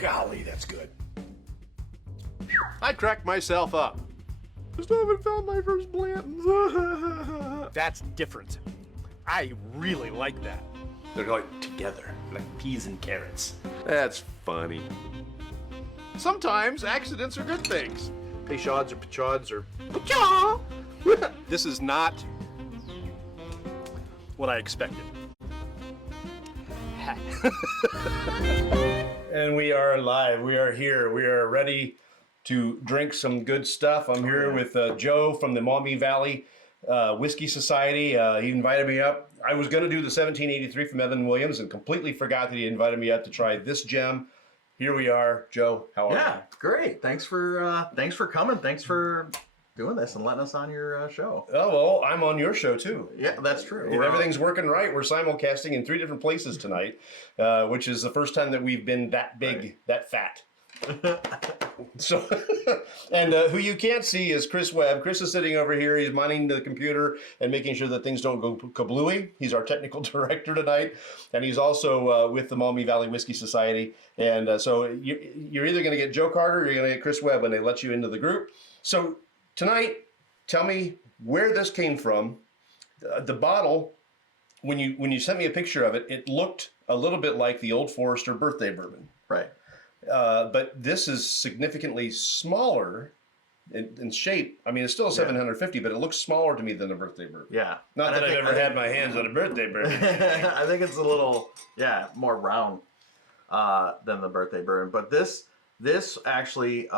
Golly, that's good. I cracked myself up. I still haven't found my first Blanton's. That's different. I really like that. They're like together, like peas and carrots. That's funny. Sometimes accidents are good things. Peychauds or Pechaud's or Pechaud. This is not what I expected. And we are live. We are here. We are ready to drink some good stuff. I'm here with Joe from the Maumee Valley Whiskey Society. He invited me up. I was going to do the 1783 from Evan Williams and completely forgot that he invited me up to try this gem. Here we are. Joe, how are you? Yeah, great. Thanks for coming. Thanks for doing this and letting us on your show. Oh, well, I'm on your show too. Yeah, that's true. If everything's working right, we're simulcasting in 3 different places tonight, which is the first time that we've been that big, that fat. So, and who you can't see is Chris Webb. Chris is sitting over here. He's minding the computer and making sure that things don't go kablooey. He's our technical director tonight, and he's also with the Maumee Valley Whiskey Society. And so you're either going to get Joe Carter or you're going to get Chris Webb when they let you into the group. So tonight, tell me where this came from. The bottle, when you sent me a picture of it, it looked a little bit like the Old Forester birthday bourbon. Right. But this is significantly smaller in shape. I mean, it's still a 750, but it looks smaller to me than a birthday bourbon. Yeah. Not that I've ever had my hands on a birthday bourbon. I think it's a little, more round than the birthday bourbon. But this actually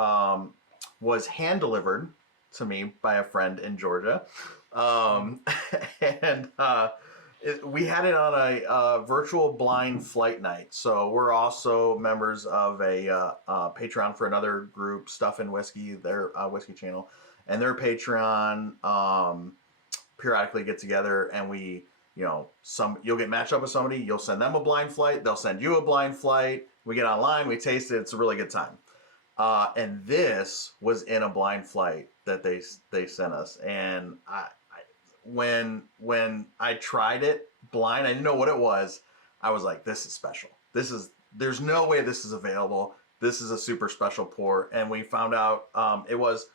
was hand delivered to me by a friend in Georgia. We had it on a virtual blind flight night. So we're also members of a Patreon for another group, Stuff and Whiskey, their whiskey channel. And their Patreon periodically get together and we, you'll get matched up with somebody, you'll send them a blind flight, they'll send you a blind flight. We get online, we taste it, it's a really good time. And this was in a blind flight that they sent us. And when I tried it blind, I didn't know what it was. I was like, this is special. There's no way this is available. This is a super special pour. And we found out it was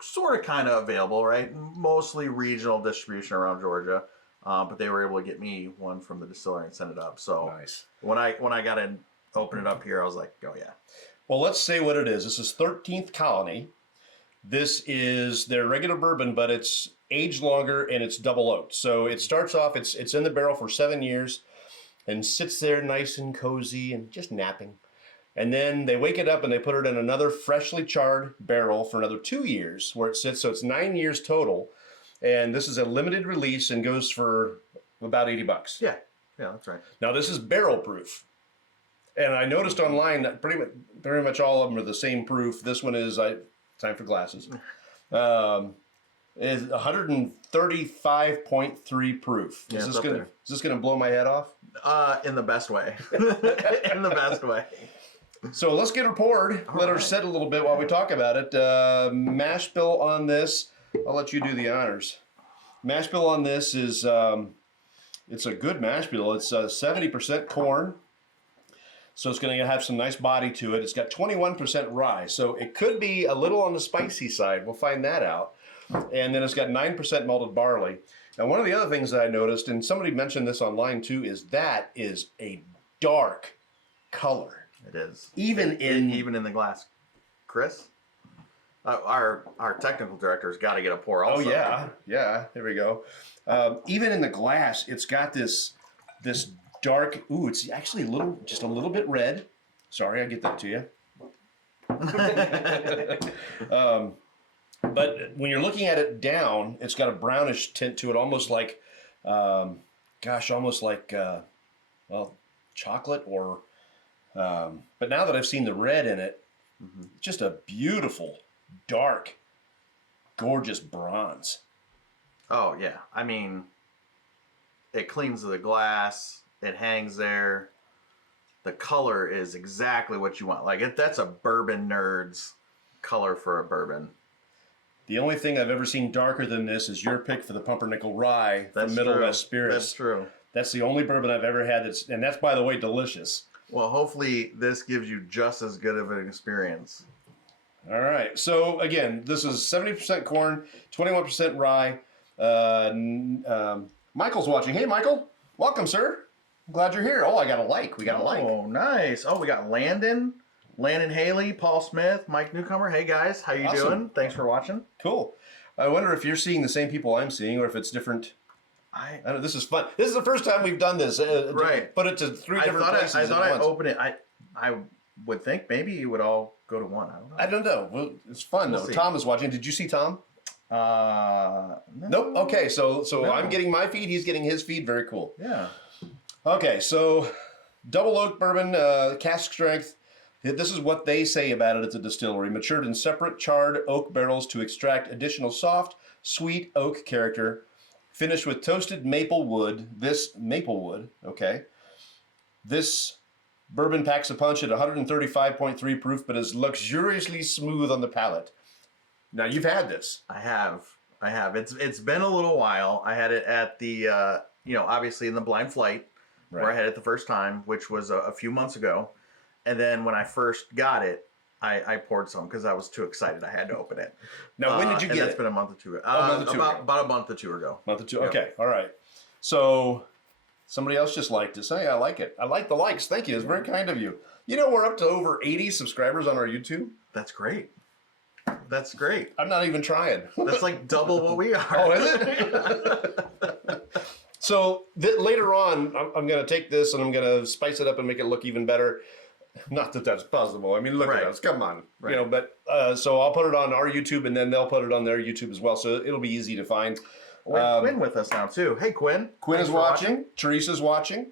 sort of kind of available, right? Mostly regional distribution around Georgia. But they were able to get me one from the distillery and send it up. So Nice. when I got in, open it up here, I was like, oh yeah. Well, let's say what it is. This is 13th Colony. This is their regular bourbon, but it's aged longer and it's double oaked. So it starts off, it's in the barrel for 7 years and sits there nice and cozy and just napping. And then they wake it up and they put it in another freshly charred barrel for another 2 years where it sits. So it's 9 years total. And this is a limited release and goes for about $80. Yeah, that's right. Now this is barrel proof. And I noticed online that pretty much all of them are the same proof. This one is, time for glasses, is 135.3 proof. Yeah, Is this gonna blow my head off? In the best way. In the best way. So let's get her poured. Let her sit a little bit while we talk about it. Mash bill on this, I'll let you do the honors. Mash bill on this is, it's a good mash bill. It's 70% corn. So it's going to have some nice body to it. It's got 21% rye, so it could be a little on the spicy side. We'll find that out. And then it's got 9% malted barley. Now, one of the other things that I noticed, and somebody mentioned this online too, is that is a dark color. It is. Even in the glass. Chris? Our technical director's got to get a pour also. Oh, yeah. There we go. Even in the glass, it's got this dark, it's actually just a little bit red. Sorry, I get that to you. But when you're looking at it down, it's got a brownish tint to it, almost like, chocolate or, but now that I've seen the red in it, just a beautiful, dark, gorgeous bronze. Oh, yeah. I mean, it cleans the glass. It hangs there. The color is exactly what you want. That's a bourbon nerd's color for a bourbon. The only thing I've ever seen darker than this is your pick for the Pumpernickel Rye from Middle West Spirits. That's true. That's the only bourbon I've ever had and that's, by the way, delicious. Well, hopefully this gives you just as good of an experience. All right. So again, this is 70% corn, 21% rye. Michael's watching. Hey, Michael. Welcome, sir. I'm glad you're here. Oh, I got a like. We got a like. Oh, nice. Oh, we got Landon Haley, Paul Smith, Mike Newcomer. Hey, guys. How you doing? Thanks for watching. Cool. I wonder if you're seeing the same people I'm seeing or if it's different. I don't know. This is fun. This is the first time we've done this. Right. Put it to three different places. I thought I'd once. open it. I would think maybe it would all go to one. I don't know. Well, it's fun though. see. Tom is watching. Did you see Tom? No. Nope. Okay. So No. I'm getting my feed. He's getting his feed. Very cool. Yeah. Okay. So double oak bourbon, cask strength. This is what they say about it at the distillery. Matured in separate charred oak barrels to extract additional soft, sweet oak character. Finished with toasted maple wood. Okay. This bourbon packs a punch at 135.3 proof, but is luxuriously smooth on the palate. Now, you've had this. I have. It's been a little while. I had it at the, obviously in the blind flight, where I had it the first time, which was a few months ago. And then when I first got it, I poured some because I was too excited. I had to open it. Now, when did you get it? That's been a month or two ago. About a month or two ago. Month or two. Okay. All right. So somebody else just liked it. Hey, I like it. I like the likes. Thank you. It's very kind of you. You know, we're up to over 80 subscribers on our YouTube. That's great. That's great. I'm not even trying. That's like double what we are. Oh, is it? So later on, I'm going to take this and I'm going to spice it up and make it look even better. Not that that's possible. I mean, look at us. Come on. Right. You know, but so I'll put it on our YouTube and then they'll put it on their YouTube as well. So it'll be easy to find. We have Quinn with us now too. Hey, Quinn. Quinn is watching. Teresa's watching.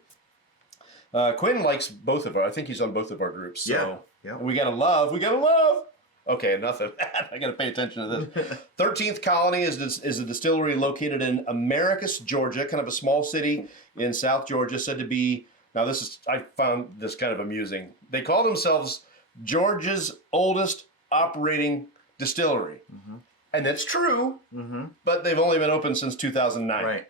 Quinn likes both of our. I think he's on both of our groups. So Yeah. we gotta love. Okay, enough of that. I gotta pay attention to this. 13th Colony is a distillery located in Americus, Georgia, kind of a small city in South Georgia, said to be. Now I found this kind of amusing. They call themselves Georgia's oldest operating distillery. Mm-hmm. And that's true, but they've only been open since 2009.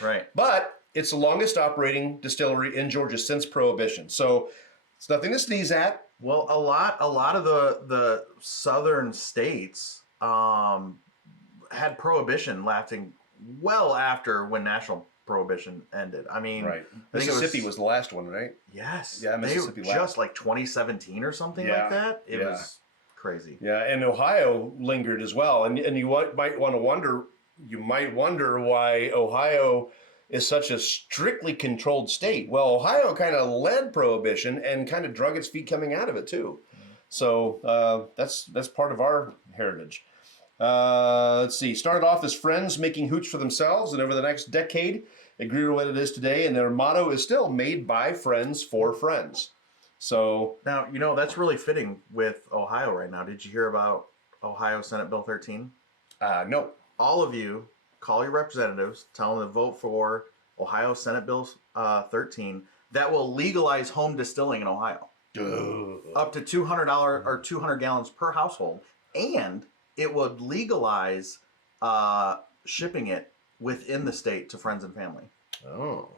Right. But it's the longest operating distillery in Georgia since Prohibition. So it's nothing to sneeze at. Well, a lot of the southern states had Prohibition lasting well after when national Prohibition ended. I mean, right. Mississippi was the last one, right? Yes. Yeah, Mississippi they just like 2017 or something like that. It was crazy. Yeah, and Ohio lingered as well. And you might wonder why Ohio is such a strictly controlled state. Well, Ohio kind of led Prohibition and kind of drug its feet coming out of it too. So that's part of our heritage. Let's see. Started off as friends making hooch for themselves, and over the next decade, it grew to what it is today. And their motto is still "Made by friends for friends." So now that's really fitting with Ohio right now. Did you hear about Ohio Senate Bill 13? No. All of you call your representatives, tell them to vote for Ohio Senate Bill 13 that will legalize home distilling in Ohio. Up to $200 or 200 gallons per household, and it would legalize shipping it within the state to friends and family. Oh.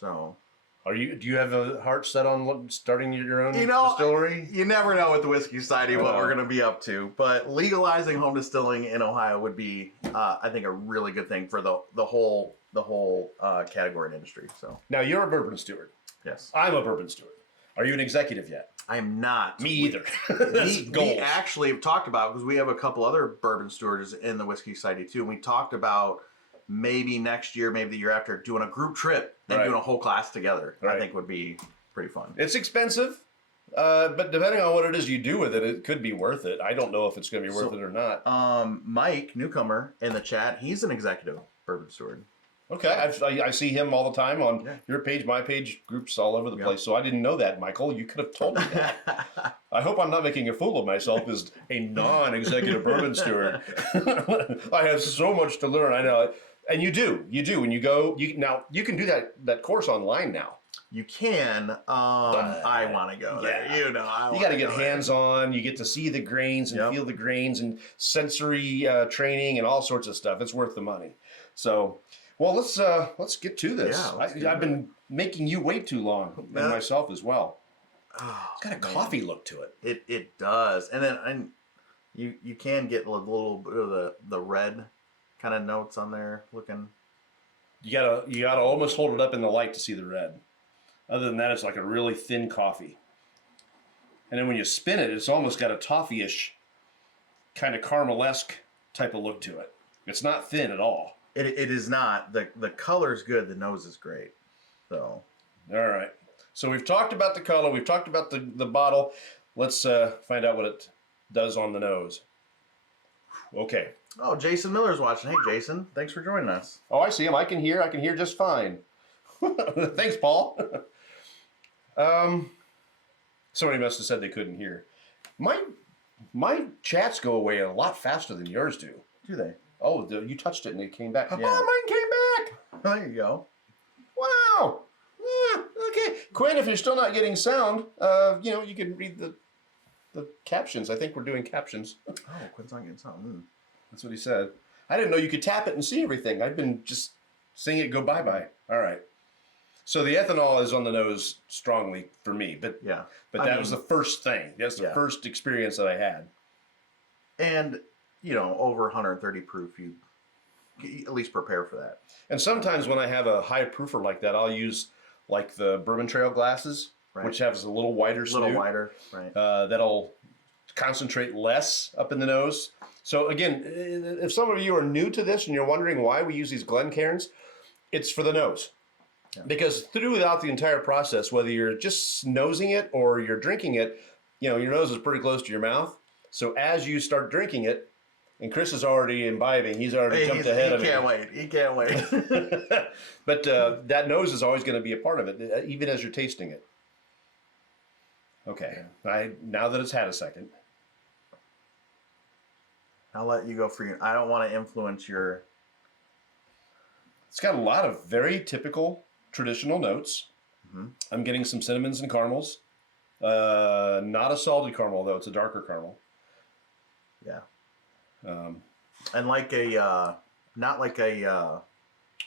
So Do you have a heart set on starting your own distillery? You never know with the Whiskey Society what we're going to be up to, but legalizing home distilling in Ohio would be, I think, a really good thing for the whole category and industry. So now you're a bourbon steward. Yes, I'm a bourbon steward. Are you an executive yet? I am not. Me either. We actually have talked about, because we have a couple other bourbon stewards in the Whiskey Society too, and we talked about maybe next year, maybe the year after, doing a group trip and doing a whole class together. I think would be pretty fun. It's expensive, but depending on what it is you do with it, it could be worth it. I don't know if it's going to be worth it or not. Mike, newcomer in the chat, he's an executive bourbon steward. Okay, I see him all the time on your page, my page, groups all over the place. So I didn't know that, Michael. You could have told me that. I hope I'm not making a fool of myself as a non-executive bourbon steward. I have so much to learn. I know, and you do. When you go, now you can do that course online now. You can. I want to go there. You got to get hands-on. You get to see the grains and feel the grains and sensory training and all sorts of stuff. It's worth the money. So, Well, let's get to this. Yeah, I've been making you wait too long, and myself as well. Oh, It's got a coffee look to it. It does, and then you can get a little bit of the red kind of notes on there looking. You gotta almost hold it up in the light to see the red. Other than that, it's like a really thin coffee. And then when you spin it, it's almost got a toffee-ish, kind of caramel-esque type of look to it. It's not thin at all. It is not. The color's good. The nose is great. So. All right. So we've talked about the color. We've talked about the bottle. Let's find out what it does on the nose. Okay. Oh, Jason Miller's watching. Hey, Jason. Thanks for joining us. Oh, I see him. I can hear just fine. Thanks, Paul. Somebody must have said they couldn't hear. My chats go away a lot faster than yours do. Do they? Oh, you touched it and it came back. Yeah. Oh, mine came back. There you go. Wow. Yeah, okay. Quinn, if you're still not getting sound, you can read the captions. I think we're doing captions. Oh, Quinn's not getting something. That's what he said. I didn't know you could tap it and see everything. I've been just seeing it go bye-bye. All right. So the ethanol is on the nose strongly for me, but Yeah. that was the first thing. That's the first experience that I had. And, over 130 proof, you at least prepare for that. And sometimes when I have a high proofer like that, I'll use like the Bourbon Trail glasses, Right. which has a little wider snoot. Right. That'll concentrate less up in the nose. So again, if some of you are new to this and you're wondering why we use these Glencairns, it's for the nose. Yeah. Because throughout the entire process, whether you're just nosing it or you're drinking it, your nose is pretty close to your mouth. So as you start drinking it, and Chris is already imbibing, he's already jumped ahead of me. He can't wait. But that nose is always going to be a part of it, even as you're tasting it. Okay, now that it's had a second. I'll let you go for you. I don't want to influence your... It's got a lot of very typical traditional notes. Mm-hmm. I'm getting some cinnamons and caramels. Not a salted caramel, though. It's a darker caramel. Yeah. Um, And like not like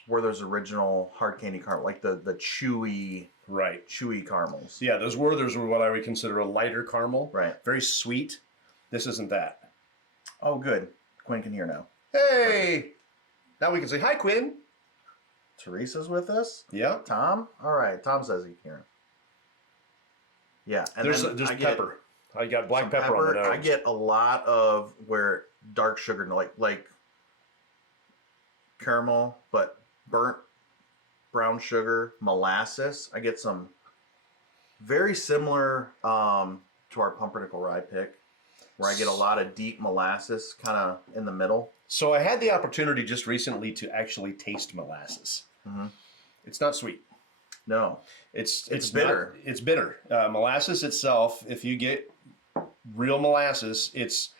Werther's original hard candy caramel, like the chewy caramels. Yeah, those Werthers were what I would consider a lighter caramel. Right. Very sweet. This isn't that. Oh, good. Quinn can hear now. Hey! Now we can say, hi, Quinn. Teresa's with us? Yeah. Tom? All right. Tom says he can hear him. Yeah. And There's then pepper. I got black pepper on the nose. I get a lot of where dark sugar, like caramel, but burnt brown sugar, molasses. I get some very similar to our pumpernickel rye pick, where I get a lot of deep molasses kind of in the middle. So I had the opportunity just recently to actually taste molasses. Mm-hmm. It's not sweet. No, It's bitter. It's bitter. Molasses itself, if you get real molasses, it's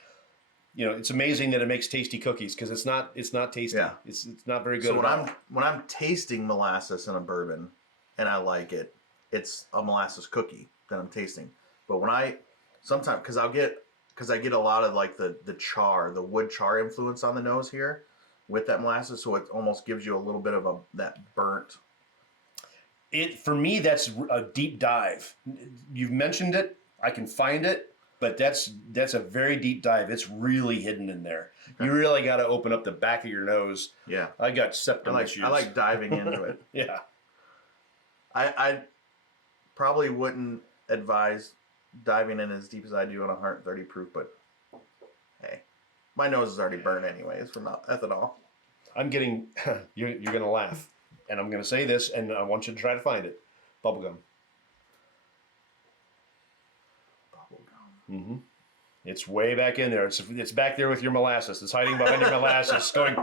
amazing that it makes tasty cookies because it's not tasty. Yeah. It's not very good. So at all. when I'm tasting molasses in a bourbon and I like it, it's a molasses cookie that I'm tasting. But when I get a lot of like the wood char influence on the nose here with that molasses, so it almost gives you a little bit of that burnt. For me, that's a deep dive. You've mentioned it. I can find it, but that's a very deep dive. It's really hidden in there. Okay. You really got to open up the back of your nose. Yeah, I got septum issues. I like diving into it. Yeah, I probably wouldn't advise diving in as deep as I do on 130 proof, but hey, my nose is already burned anyways from ethanol. I'm getting. You're gonna laugh, and I'm gonna say this, and I want you to try to find it. Bubblegum. Mm-hmm. It's way back in there. It's back there with your molasses. It's hiding behind your molasses. Going.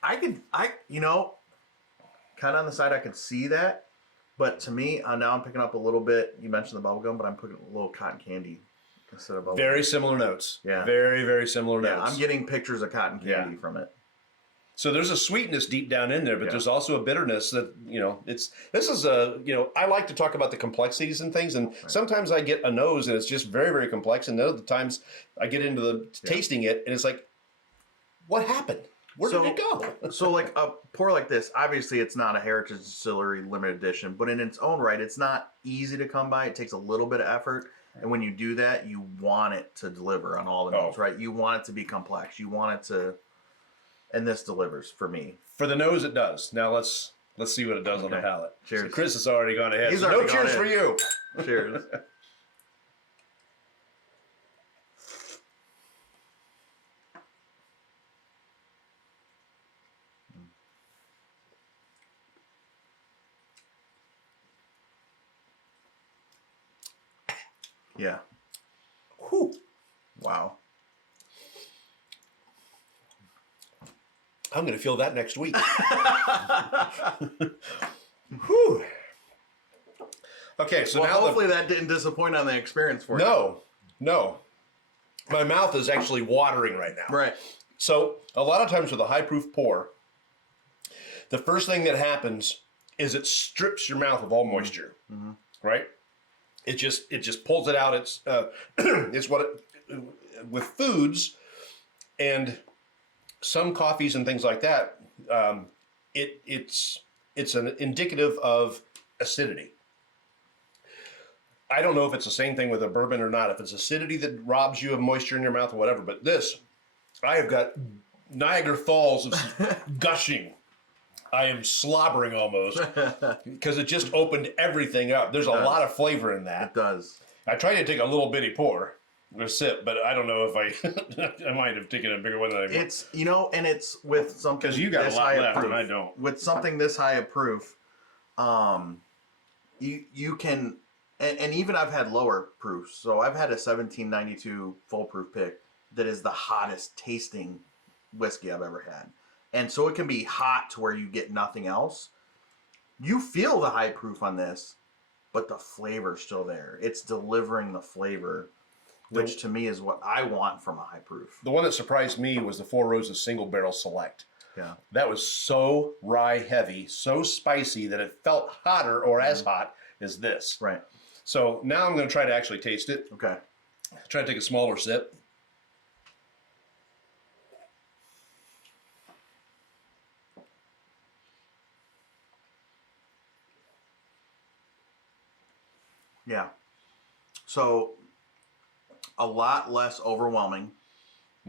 kind of on the side I could see that, but to me, now I'm picking up a little bit. You mentioned the bubblegum, but I'm putting a little cotton candy instead of bubblegum. Very similar notes. Yeah. Very, very similar Yeah, notes. I'm getting pictures of cotton candy from it. So there's a sweetness deep down in there, but there's also a bitterness that, I like to talk about the complexities and things. And sometimes I get a nose and it's just very, very complex. And other times I get into the tasting it and it's like, what happened? Where did it go? So like a pour like this, obviously it's not a Heritage Distillery limited edition, but in its own right, it's not easy to come by. It takes a little bit of effort. And when you do that, you want it to deliver on all the notes, right? You want it to be complex. You want it to, and this delivers for me. For the nose, it does. Now let's see what it does on the palate. Cheers. So Chris has already gone ahead. He's So already no gone cheers for ahead. you. Cheers. Yeah. Whew. Wow. I'm going to feel that next week. Whew. Okay, so Well, now hopefully that didn't disappoint on the experience for you. No. My mouth is actually watering right now. Right. So a lot of times with a high proof pour, the first thing that happens is it strips your mouth of all moisture, right? It just pulls it out. It's it's what it, with foods and some coffees and things like that. It's an indicative of acidity. I don't know if it's the same thing with a bourbon or not. If it's acidity that robs you of moisture in your mouth or whatever, but this, I have got Niagara Falls of gushing. I am slobbering almost because it just opened everything up. There's a lot of flavor in that. It does. I tried to take a little bitty pour, a sip, but I don't know if I might have taken a bigger one than I wanted. It's, you know, and it's with something Because you got this a lot high left of proof. and I don't. With something this high of proof, you can, and even I've had lower proofs. So I've had a 1792 full proof pick that is the hottest tasting whiskey I've ever had. And so it can be hot to where you get nothing else. You feel the high proof on this, but the flavor's still there. It's delivering the flavor, which to me is what I want from a high proof. The one that surprised me was the Four Roses Single Barrel Select. Yeah. That was so rye heavy, so spicy that it felt hotter or as hot as this. Right. So now I'm going to try to actually taste it. Okay. Try to take a smaller sip. Yeah. So a lot less overwhelming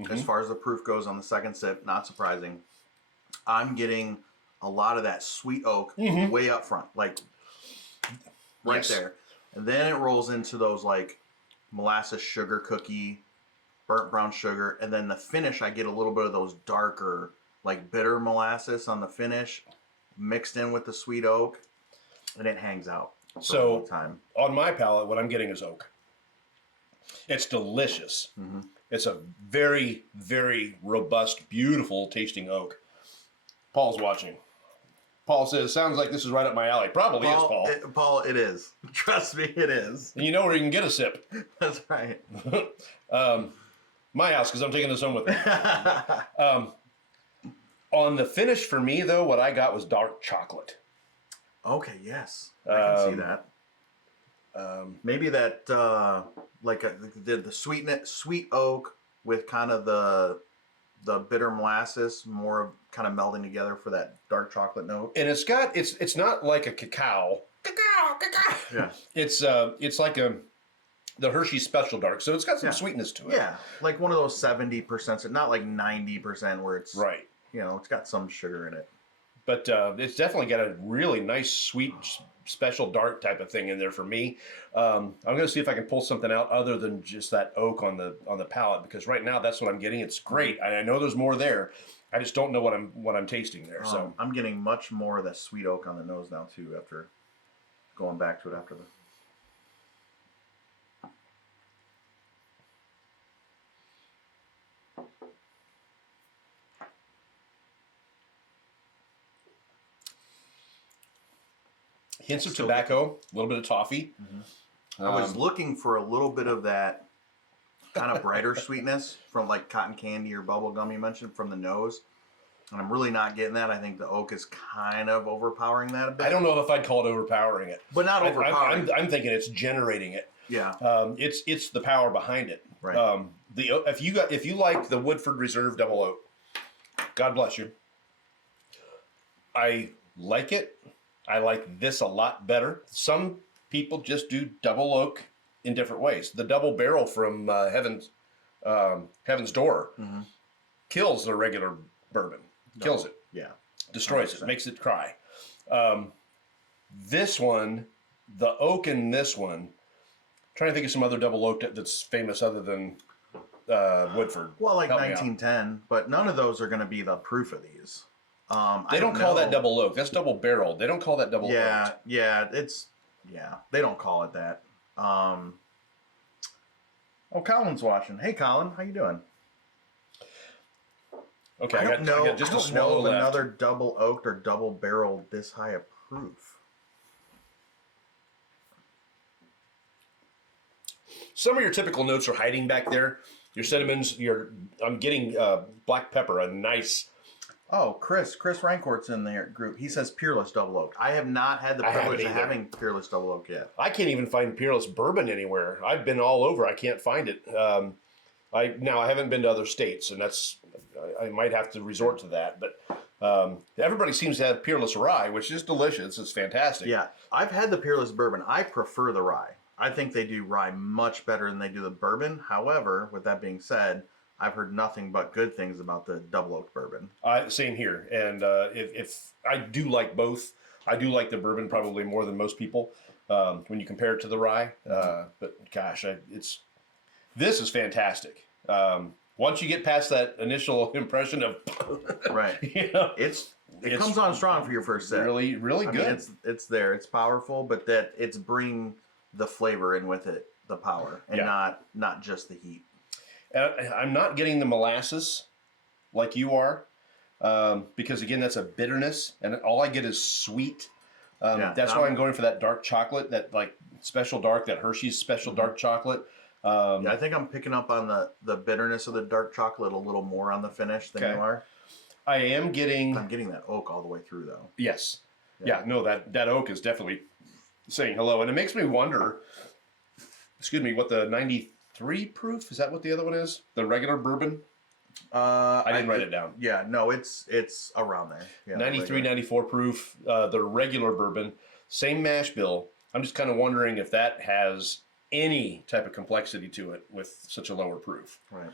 as far as the proof goes on the second sip. Not surprising. I'm getting a lot of that sweet oak way up front, like right there. And then it rolls into those like molasses sugar cookie, burnt brown sugar. And then the finish, I get a little bit of those darker, like bitter molasses on the finish mixed in with the sweet oak. And it hangs out. So time. On my palate, what I'm getting is oak. It's delicious. It's a very, very robust, beautiful tasting oak. Paul's watching. Paul says, sounds like this is right up my alley. Probably is, Paul. Paul, it is. Trust me, it is. And you know where you can get a sip. That's right. My house, because I'm taking this home with me. On the finish for me, though, what I got was dark chocolate. Okay, yes. I can see that. Maybe that, like the sweet oak with kind of the bitter molasses, more of kind of melding together for that dark chocolate note. And it's not like a cacao. Yeah. It's like the Hershey Special Dark, so it's got some sweetness to it. Yeah, like one of those 70%, not like 90% where it's, Right. You know, it's got some sugar in it. But it's definitely got a really nice, sweet, special dark type of thing in there for me. I'm going to see if I can pull something out other than just that oak on the palate, because right now that's what I'm getting. It's great. I know there's more there. I just don't know what I'm tasting there. So I'm getting much more of that sweet oak on the nose now too after going back to it after the. hints of tobacco, a little bit of toffee. I was looking for a little bit of that kind of brighter sweetness from like cotton candy or bubble gum you mentioned from the nose. And I'm really not getting that. I think the oak is kind of overpowering that a bit. I don't know if I'd call it overpowering it. But not overpowering. I'm thinking it's generating it. Yeah. It's the power behind it. Right. If you like the Woodford Reserve Double Oak, God bless you. I like it. I like this a lot better. Some people just do double oak in different ways. The double barrel from Heaven's Door kills the regular bourbon. Kills it. Yeah. Destroys 100%. it. Makes it cry. This one, the oak in this one, trying to think of some other double oak that's famous other than Woodford. Well, like Help me out. 1910, but none of those are going to be the proof of these. They don't call that double oak. That's double barreled. They don't call that double oak. Yeah, they don't call it that. Oh, Colin's watching. Hey, Colin, how you doing? Okay, I don't know. I got just I a don't know swallow of left. another double oaked or double barreled this high of proof. Some of your typical notes are hiding back there. Your cinnamons. I'm getting black pepper. A nice. Oh, Chris Rancourt's in the group. He says Peerless Double Oak. I have not had the privilege of either. having Peerless Double Oak yet. I can't even find Peerless Bourbon anywhere. I've been all over. I can't find it. I haven't been to other states, and I might have to resort to that. But everybody seems to have Peerless Rye, which is delicious. It's fantastic. Yeah, I've had the Peerless Bourbon. I prefer the rye. I think they do rye much better than they do the bourbon. However, with that being said, I've heard nothing but good things about the double oak bourbon. Same here. And if I do like both, I do like the bourbon probably more than most people when you compare it to the rye. But gosh, this is fantastic. Once you get past that initial impression of, Right, you know, it comes on strong for your first sip. really, really I good. mean, it's there. It's powerful, but that it's bring the flavor in with it, the power, and not just the heat. And I'm not getting the molasses like you are, because again, that's a bitterness, and all I get is sweet. That's why I'm going for that dark chocolate, that like special dark, that Hershey's special dark chocolate. I think I'm picking up on the bitterness of the dark chocolate a little more on the finish than you are. I'm getting that oak all the way through though. Yes. Yeah, no, that oak is definitely saying hello. And it makes me wonder, what the 93 proof, is that what the other one is? The regular bourbon? I didn't write it down. Yeah, no, it's around there. Yeah, 93, 94 proof, the regular bourbon, same mash bill. I'm just kind of wondering if that has any type of complexity to it with such a lower proof. Right.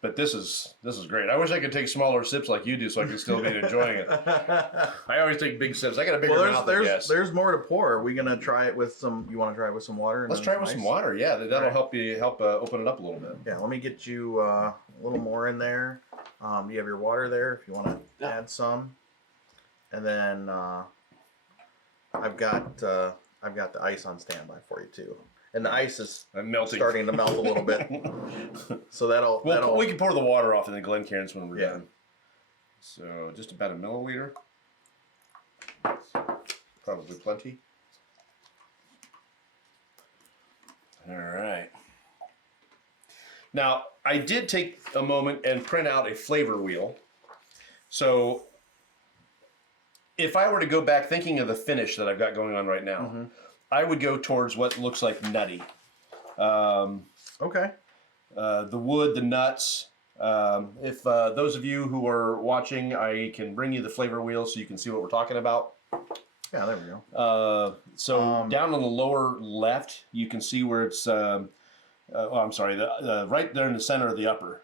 But this is great. I wish I could take smaller sips like you do, so I can still be enjoying it. I always take big sips. I got a bigger mouth, I guess. There's more to pour. Are we gonna try it with some? You want to try it with some water? Let's try it with some water. Yeah, that'll help open it up a little bit. Yeah, let me get you a little more in there. You have your water there if you want to add some, and then I've got the ice on standby for you too. And the ice is starting to melt a little bit. So we can pour the water off in the Glencairns when we're Yeah. done. So just about a milliliter. Probably plenty. All right. Now, I did take a moment and print out a flavor wheel. So if I were to go back thinking of the finish that I've got going on right now, I would go towards what looks like nutty. Okay. The wood, the nuts. If those of you who are watching, I can bring you the flavor wheel so you can see what we're talking about. Yeah, there we go. Down on the lower left, you can see where it's, right there in the center of the upper.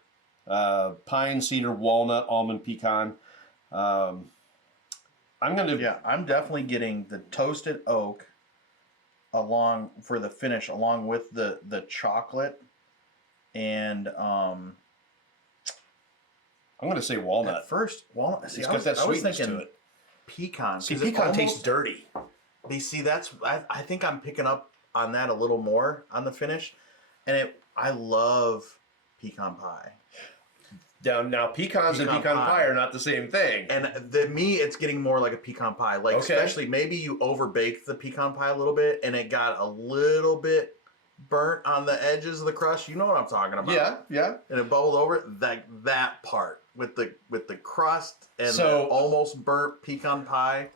Pine, cedar, walnut, almond, pecan. I'm definitely getting the toasted oak along for the finish, along with the chocolate, and I'm going to say walnut. at first walnut. See, It's got that I was sweetness thinking to it. pecan. See, 'cause it pecan tastes almost- dirty. I think I'm picking up on that a little more on the finish, and I love pecan pie. Now, pecans and Pecan pecan pie. pie are not the same thing. And me, it's getting more like a pecan pie. Like, Okay. especially maybe you overbaked the pecan pie a little bit, and it got a little bit burnt on the edges of the crust. You know what I'm talking about? Yeah. And it bubbled over that part with the crust and So- the almost burnt pecan pie.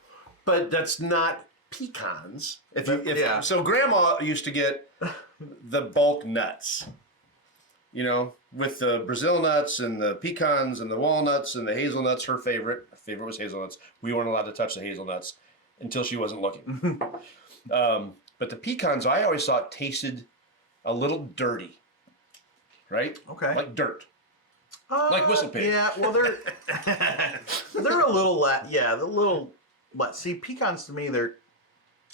But that's not pecans. Yeah. So Grandma used to get the bulk nuts. you know, with the Brazil nuts and the pecans and the walnuts and the hazelnuts. Her favorite was hazelnuts. We weren't allowed to touch the hazelnuts until she wasn't looking. But the pecans, I always thought tasted a little dirty, right? Okay. Like dirt. Like whistle pig. Yeah, well, they're a little less. Yeah, they're a little. But see, pecans to me, they're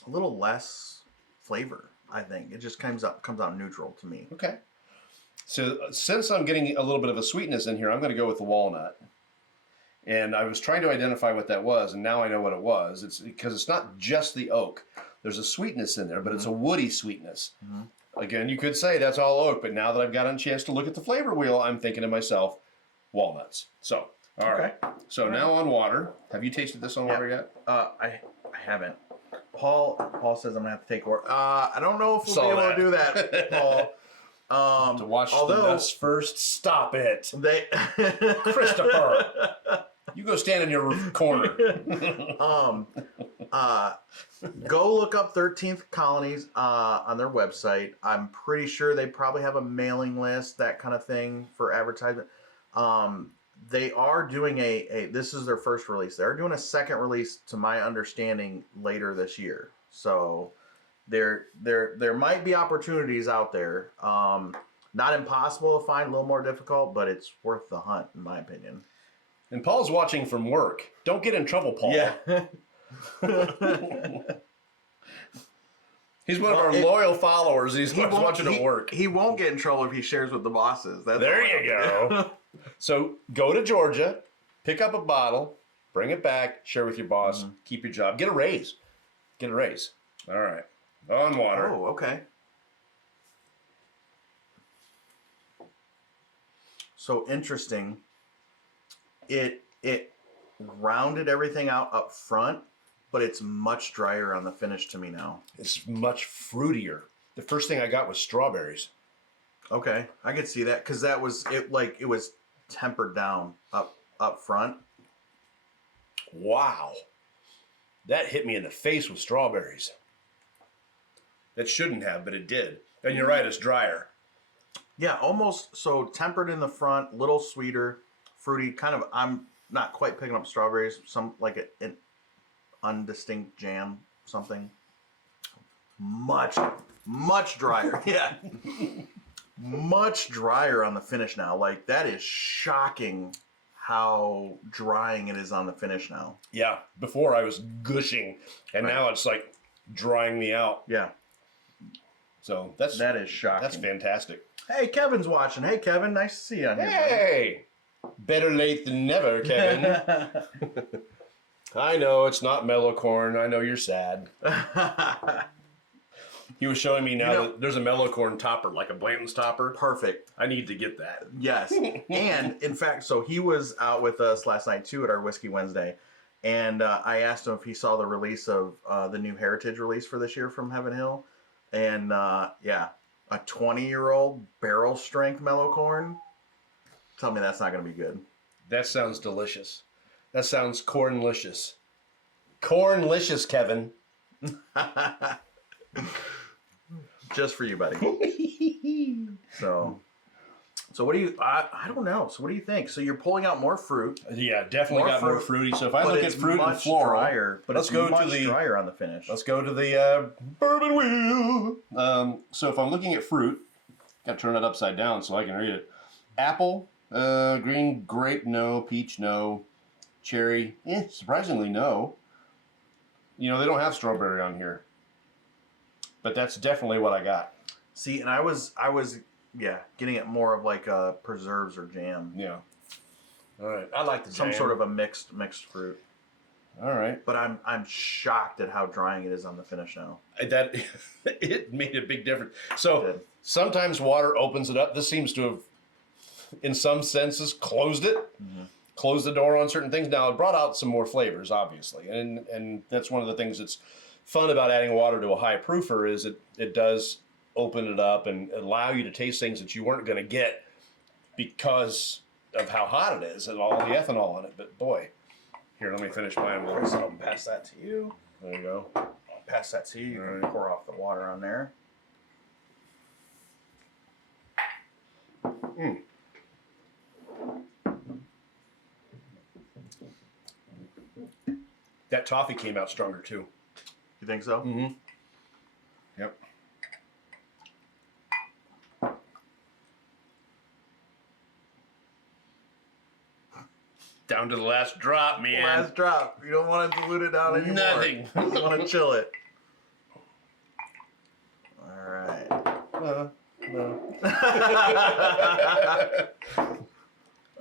a little less flavor. I think it just comes out neutral to me. Okay. So since I'm getting a little bit of a sweetness in here, I'm going to go with the walnut. And I was trying to identify what that was, and now I know what it was. It's because it's not just the oak. There's a sweetness in there, but it's a woody sweetness. Again, you could say that's all oak, but now that I've gotten a chance to look at the flavor wheel, I'm thinking to myself, walnuts. So, all right. So now on water. Have you tasted this on water yet? I haven't. Paul says I'm gonna have to take water. I don't know if we'll be able to do that, Paul. To watch the nuts first. Stop it, Christopher. You go stand in your corner. Go look up 13th Colonies on their website. I'm pretty sure they probably have a mailing list, that kind of thing for advertisement. They are doing this is their first release. They're doing a second release, to my understanding, later this year. So there might be opportunities out there. Not impossible to find, a little more difficult, but it's worth the hunt, in my opinion. And Paul's watching from work. Don't get in trouble, Paul. Yeah. He's one of our loyal followers. He's watching at work. He won't get in trouble if he shares with the bosses. There you go. So go to Georgia, pick up a bottle, bring it back, share with your boss, keep your job, get a raise. All right. On water. Oh, okay. So interesting. It rounded everything out up front, but it's much drier on the finish to me now. It's much fruitier. The first thing I got was strawberries. Okay, I could see that because that was it. Like it was tempered down up front. Wow, that hit me in the face with strawberries. That shouldn't have, but it did. And you're right, it's drier. Yeah, almost so tempered in the front, little sweeter, fruity. Kind of. I'm not quite picking up strawberries. Some like an undistinct jam, something. Much drier. Yeah. Much drier on the finish now. Like, that is shocking how drying it is on the finish now. Yeah, before I was gushing, and now it's like drying me out. Yeah. So that is shocking. That's fantastic. Hey, Kevin's watching. Hey, Kevin, nice to see you on here. Hey, better late than never, Kevin. I know it's not mellow corn. I know you're sad. He was showing me now that there's a mellow corn topper, like a Blanton's topper. Perfect. I need to get that. Yes. And in fact, so he was out with us last night too at our Whiskey Wednesday. And I asked him if he saw the release of the new Heritage release for this year from Heaven Hill. And yeah, a 20-year-old barrel strength mellow corn. Tell me that's not going to be good. That sounds delicious. That sounds cornlicious. Cornlicious, Kevin. Just for you, buddy. So what do you? I don't know. So what do you think? So you're pulling out more fruit. Yeah, definitely got more fruity. So if I look at fruit and floral, drier, but let's go to the drier on the finish. Let's go to the bourbon wheel. So if I'm looking at fruit, got to turn it upside down so I can read it. Apple, green grape, no. Peach, no. Cherry, surprisingly no. You know, they don't have strawberry on here. But that's definitely what I got. See, and I was getting it more of like preserves or jam. Yeah. All right. I like the jam. Some sort of a mixed fruit. All right. But I'm shocked at how drying it is on the finish now. That it made a big difference. So sometimes water opens it up. This seems to have, in some senses, closed it. Mm-hmm. Closed the door on certain things. Now it brought out some more flavors, obviously, and that's one of the things that's fun about adding water to a high proofer is it does open it up and allow you to taste things that you weren't going to get because of how hot it is and all the ethanol in it. But boy, here, let me finish mine. I'll pass that to you. There you go. I'll pass that to you. You can pour off the water on there. That toffee came out stronger too. You think so? Mm-hmm. Yep. Down to the last drop, man. Last drop. You don't want to dilute it down anymore. Nothing. You want to chill it. All right.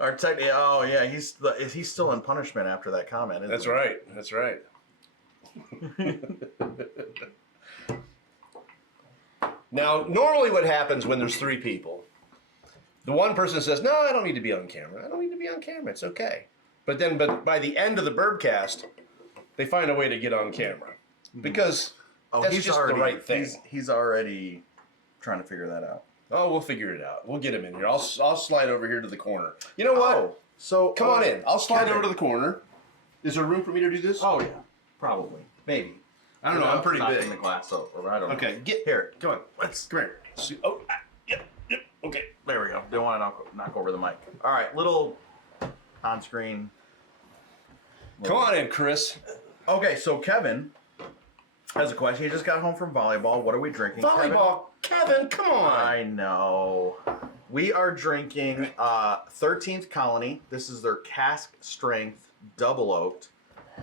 Our oh yeah, he's still in punishment after that comment. Isn't That's he? right. That's right. Now, normally what happens when there's three people, the one person says, no, I don't need to be on camera. I don't need to be on camera. It's okay. But by the end of the Bourbcast, they find a way to get on camera. Because that's he's just already, the right thing. He's already trying to figure that out. Oh, we'll figure it out. We'll get him in here. I'll slide over here to the corner. You know what? Oh, so Come on in. I'll slide Kevin. over to the corner. Is there room for me to do this? Oh yeah, probably, maybe. I don't know. I'm pretty big. The glass over. I don't know. Okay, get Here, Come on. Come here. Oh, yep. Okay. there we go. Don't want to knock over the mic. All right, little on-screen. Come on in, Chris. Okay, so Kevin has a question. He just got home from volleyball. What are we drinking? Volleyball. Kevin, come on. I know. We are drinking 13th Colony. This is their cask strength double oaked.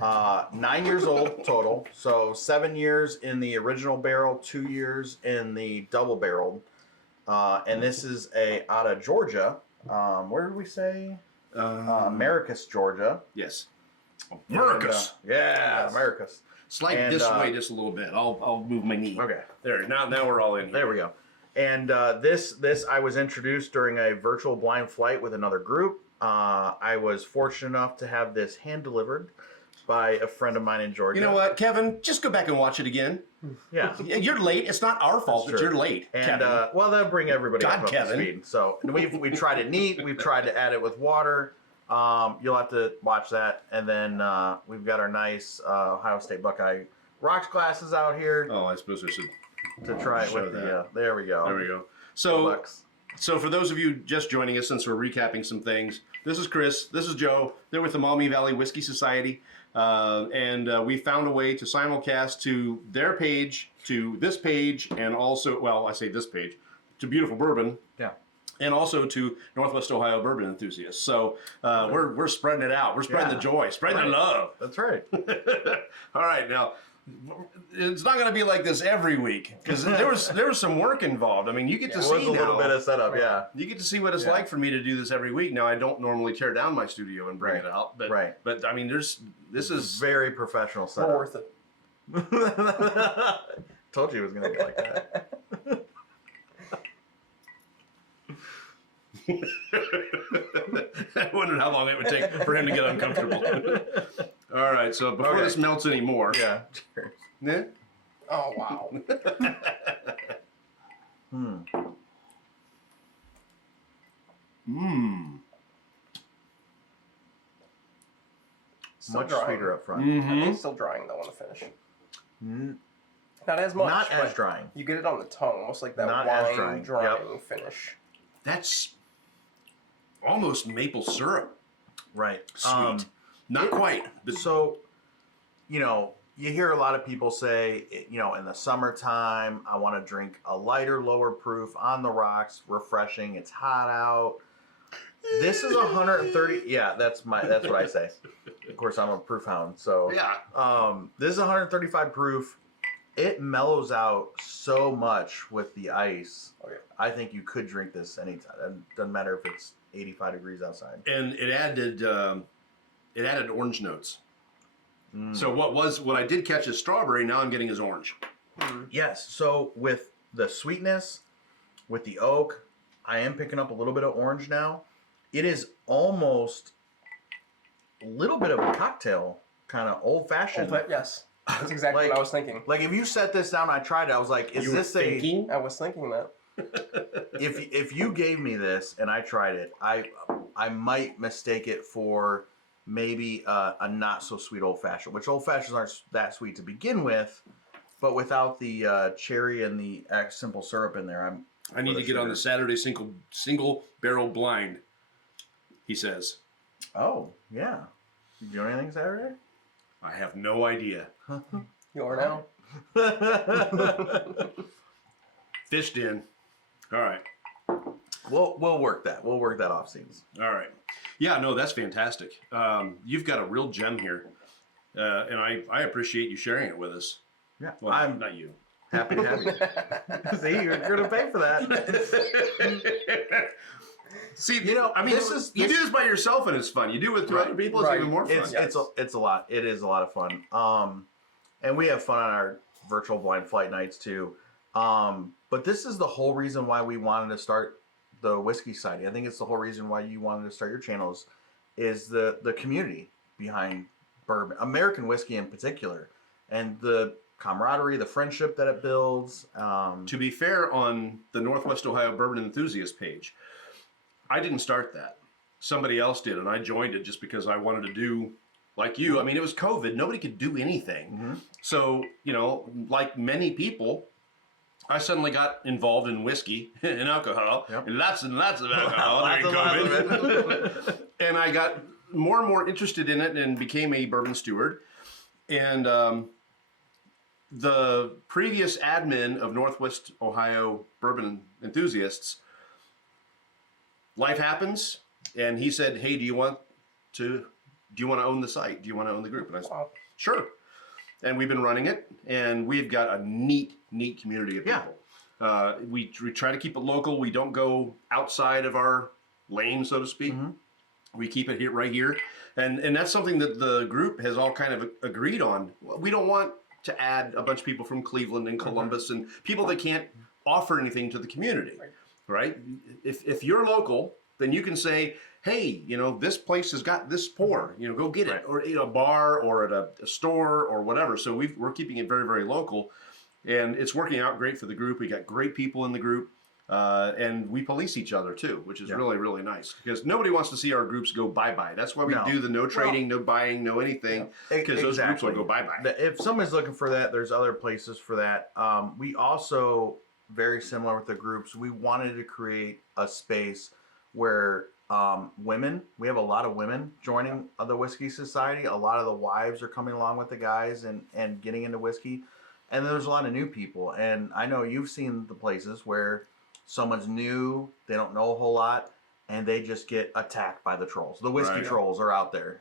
9 years old total. So 7 years in the original barrel, 2 years in the double barreled. And this is out of Georgia. Where did we say? Maracus, Georgia. Yes. Maracus. Yeah, Maracus. Slide And, this way just a little bit. I'll move my knee. Okay. There. Now we're all in here. There we go. And this I was introduced during a virtual blind flight with another group. I was fortunate enough to have this hand delivered by a friend of mine in Georgia. You know what, Kevin? Just go back and watch it again. Yeah. You're late. It's not our fault that you're late, And Kevin. well, that'll bring everybody God, up to Kevin. speed. So we tried it neat. We've tried to add it with water. You'll have to watch that. And then we've got our nice Ohio State Buckeye rocks glasses out here Oh, I suppose I should to try it show with. that. Yeah, there we go. There we go. So, Bucks. so for those of you just joining us, since we're recapping some things, this is Chris. This is Joe. They're with the Maumee Valley Whiskey Society, and we found a way to simulcast to their page, to this page, and also, well, I say this page, to Beautiful Bourbon. Yeah. And also to Northwest Ohio bourbon enthusiasts. So we're spreading it out. We're spreading the joy, spreading the love. That's right. All right, now it's not going to be like this every week because there was some work involved. I mean, you get to It see was a little now. bit of setup, yeah. You get to see what it's like for me to do this every week. Now I don't normally tear down my studio and bring it out, but but I mean, this is Very professional setup. More worth it. Told you it was gonna be like that. I wondered how long it would take for him to get uncomfortable. All right, so before this melts anymore, Yeah. Cheers. yeah. Oh, wow. Still Much drying. sweeter up front. I think it's still drying though on the finish. Not as much. Not as but drying. You get it on the tongue, almost like that Not as wine drying. drying finish. That's almost maple syrup. Right. Sweet. Not quite. But So, you know, you hear a lot of people say, you know, in the summertime, I want to drink a lighter, lower proof on the rocks, refreshing. It's hot out. This is 130. Yeah, that's what I say. Of course, I'm a proof hound, so yeah. this is 135 proof. It mellows out so much with the ice. Okay. I think you could drink this anytime. It doesn't matter if it's 85 degrees outside. And it added orange notes. So what I did catch is strawberry. Now I'm getting is orange. Yes. So with the sweetness, with the oak, I am picking up a little bit of orange now. It is almost a little bit of a cocktail, kind of old-fashioned. Yes. That's exactly Like- what I was thinking. Like if you set this down, I tried it. I was like, "Is You were this thinking? I was thinking that. if you gave me this and I tried it, I might mistake it for maybe a not so sweet old fashioned, which old fashions aren't that sweet to begin with, but without the cherry and the simple syrup in there, I need For to the get on the sugar. Saturday single barrel blind, he says. Oh, yeah. You doing anything Saturday? I have no idea. You are now. Fished in. All right. We'll work that. We'll work that off scenes. All right. Yeah, no, that's fantastic. You've got a real gem here. And I appreciate you sharing it with us. Yeah, Well, I'm not you. happy to have you. See, you're gonna pay for that. See, You know, I mean, you this- do this by yourself and it's fun. You do it with two other people, it's Right. even more fun. It's a lot. It is a lot of fun. And we have fun on our virtual blind flight nights too. But this is the whole reason why we wanted to start the Whiskey Society. I think it's the whole reason why you wanted to start your channels, is the community behind bourbon, American whiskey in particular, and the camaraderie, the friendship that it builds. To be fair, on the Northwest Ohio Bourbon Enthusiast page, I didn't start that. Somebody else did, and I joined it just because I wanted to do like you. I mean, it was COVID. Nobody could do anything. Mm-hmm. So, you know, like many people, I suddenly got involved in whiskey and alcohol, Yep. and lots of alcohol Lots during and lots of COVID. And I got more and more interested in it and became a bourbon steward. And the previous admin of Northwest Ohio Bourbon Enthusiasts, life happens, and he said, "Hey, do you want to own the site? Do you want to own the group?" And I said, "Sure." And we've been running it, and we've got a neat community of people. Yeah. We try to keep it local. We don't go outside of our lane, so to speak. Mm-hmm. We keep it here, right here, and that's something that the group has all kind of agreed on. We don't want to add a bunch of people from Cleveland and Columbus and people that can't offer anything to the community, right? If you're local, then you can say, "Hey, you know, this place has got this pour, you know, go get it," Right. or in a bar or at a store or whatever. So we're keeping it very, very local, and it's working out great for the group. We got great people in the group, and we police each other too, which is really, really nice, because nobody wants to see our groups go bye-bye. That's why we No. do the no trading, no buying, no anything, because those groups will go bye-bye. If somebody's looking for that, there's other places for that. We also, very similar with the groups, we wanted to create a space where women, we have a lot of women joining the Whiskey Society. A lot of the wives are coming along with the guys and getting into whiskey. And there's a lot of new people. And I know you've seen the places where someone's new, they don't know a whole lot, and they just get attacked by the trolls. The whiskey Right. trolls are out there.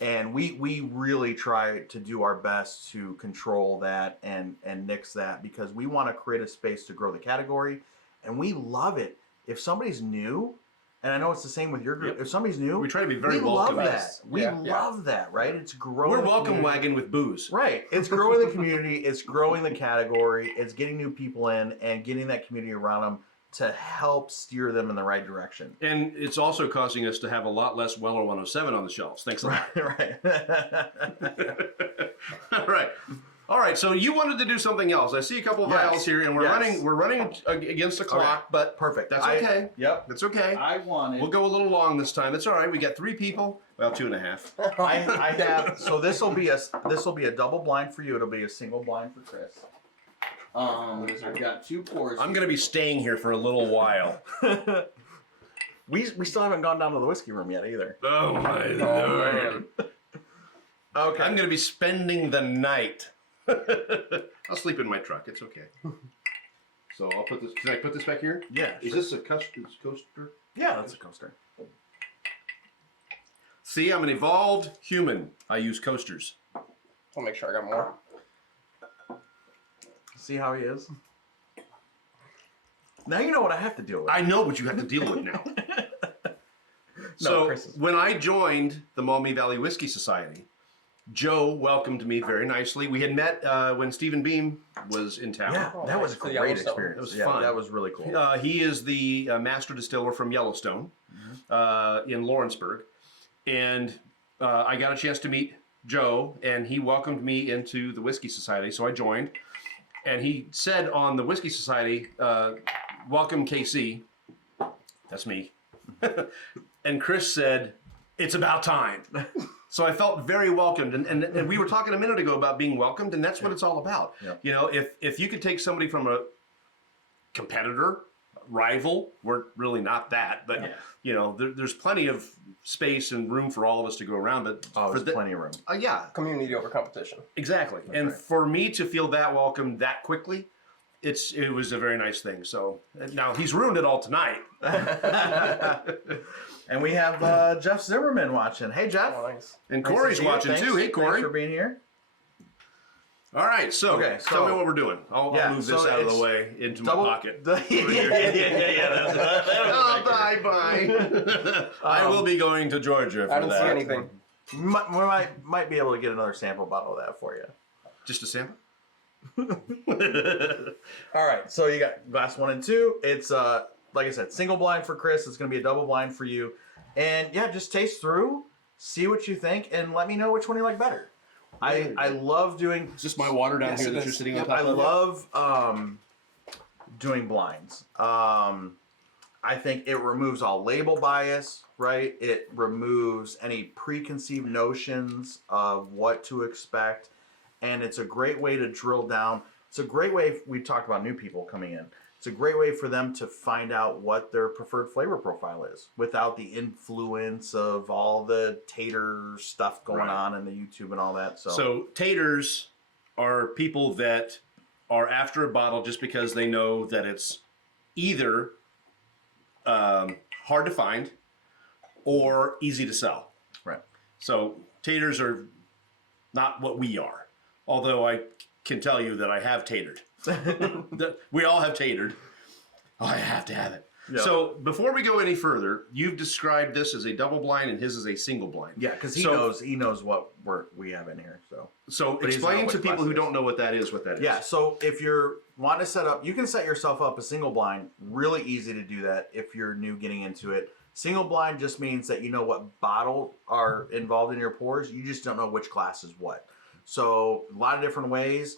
And we really try to do our best to control that and nix that, because we want to create a space to grow the category. And we love it. If somebody's new, and I know it's the same with your group, Yep. if somebody's new, We try to be very we love welcoming. that. We love that, right? It's growing. We're the welcome community. wagon with booze. Right. It's growing the community. It's growing the category. It's getting new people in and getting that community around them to help steer them in the right direction. And it's also causing us to have a lot less Weller 107 on the shelves. Thanks a lot. Right. All right. All right. So you wanted to do something else. I see a couple of Yes. vials here, and we're Yes. running against the clock, but Perfect. that's okay. Yep. That's okay. I wanted. We'll go a little long this time. That's all right. We got 3 people. Well, 2.5. I have. So this will be a double blind for you. It'll be a single blind for Chris. I've got 2 pours. I'm going to be staying here for a little while. We still haven't gone down to the whiskey room yet either. Oh, my Lord. man. Okay. I'm going to be spending the night. I'll sleep in my truck. It's okay. So I'll put this. Can I put this back here? Yeah. Is this a coaster? Yeah, that's a coaster. See, I'm an evolved human. I use coasters. I'll make sure I got more. See how he is? Now you know what I have to deal with. I know what you have to deal with now. So Chris is- when I joined the Maumee Valley Whiskey Society, Joe welcomed me very nicely. We had met when Stephen Beam was in town. Yeah, that was a for great Yellowstone. experience. It was Yeah, fun. That was really cool. He is the master distiller from Yellowstone in Lawrenceburg. And I got a chance to meet Joe, and he welcomed me into the Whiskey Society, so I joined. And he said on the Whiskey Society, welcome KC. That's me. And Chris said, it's about time. So I felt very welcomed. And we were talking a minute ago about being welcomed, and that's what it's all about. Yeah. You know, if you could take somebody from a competitor rival. We're really not that, but you know, there's plenty of space and room for all of us to go around. But there's plenty of room. Yeah, Community over competition. exactly. That's and right. for me to feel that welcome that quickly, it was a very nice thing. So now he's ruined it all tonight. And we have Jeff Zimmerman watching. Hey, Jeff. Oh, nice. And Nice to Corey's see you. watching Thanks. too. Hey, Corey. Thanks for being here. All right, so, Okay, tell me so- what we're doing. I'll move this out of the it's way into my double- pocket. yeah. Oh, bye. I will be going to Georgia for I didn't that. see anything. We might be able to get another sample bottle of that for you. Just a sample? All right, so you got glass 1 and 2. It's like I said, single blind for Chris. It's going to be a double blind for you. And yeah, just taste through, see what you think, and let me know which one you like better. I love doing. Is this my water down Yes, here it that is. you're sitting Yep, on top I of? love doing blinds. I think it removes all label bias, right? It removes any preconceived notions of what to expect. And it's a great way to drill down. It's a great way, we talked about new people coming in. It's a great way for them to find out what their preferred flavor profile is without the influence of all the tater stuff going on in the YouTube and all that. So taters are people that are after a bottle just because they know that it's either hard to find or easy to sell. right. So taters are not what we are. Although I can tell you that I have tatered. We all have tatered. Oh, I have to have it. Yeah. So before we go any further, you've described this as a double blind and his is a single blind. Yeah, because he So- knows what we have in here. So But he's explain not to what people class who it is. don't know what that is. Yeah, so if you're want to set up, you can set yourself up a single blind. Really easy to do that if you're new getting into it. Single blind just means that you know what bottle are involved in your pours. You just don't know which glass is what. So a lot of different ways,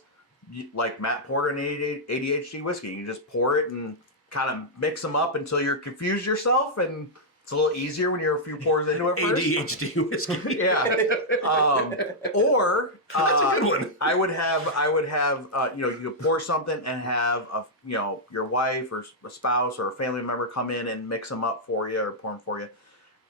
like Matt poured an ADHD whiskey. You just pour it and kind of mix them up until you're confused yourself, and it's a little easier when you're a few pours into it first. ADHD whiskey. Yeah. Or That's a good one. I would have you could pour something and have your wife or a spouse or a family member come in and mix them up for you or pour them for you,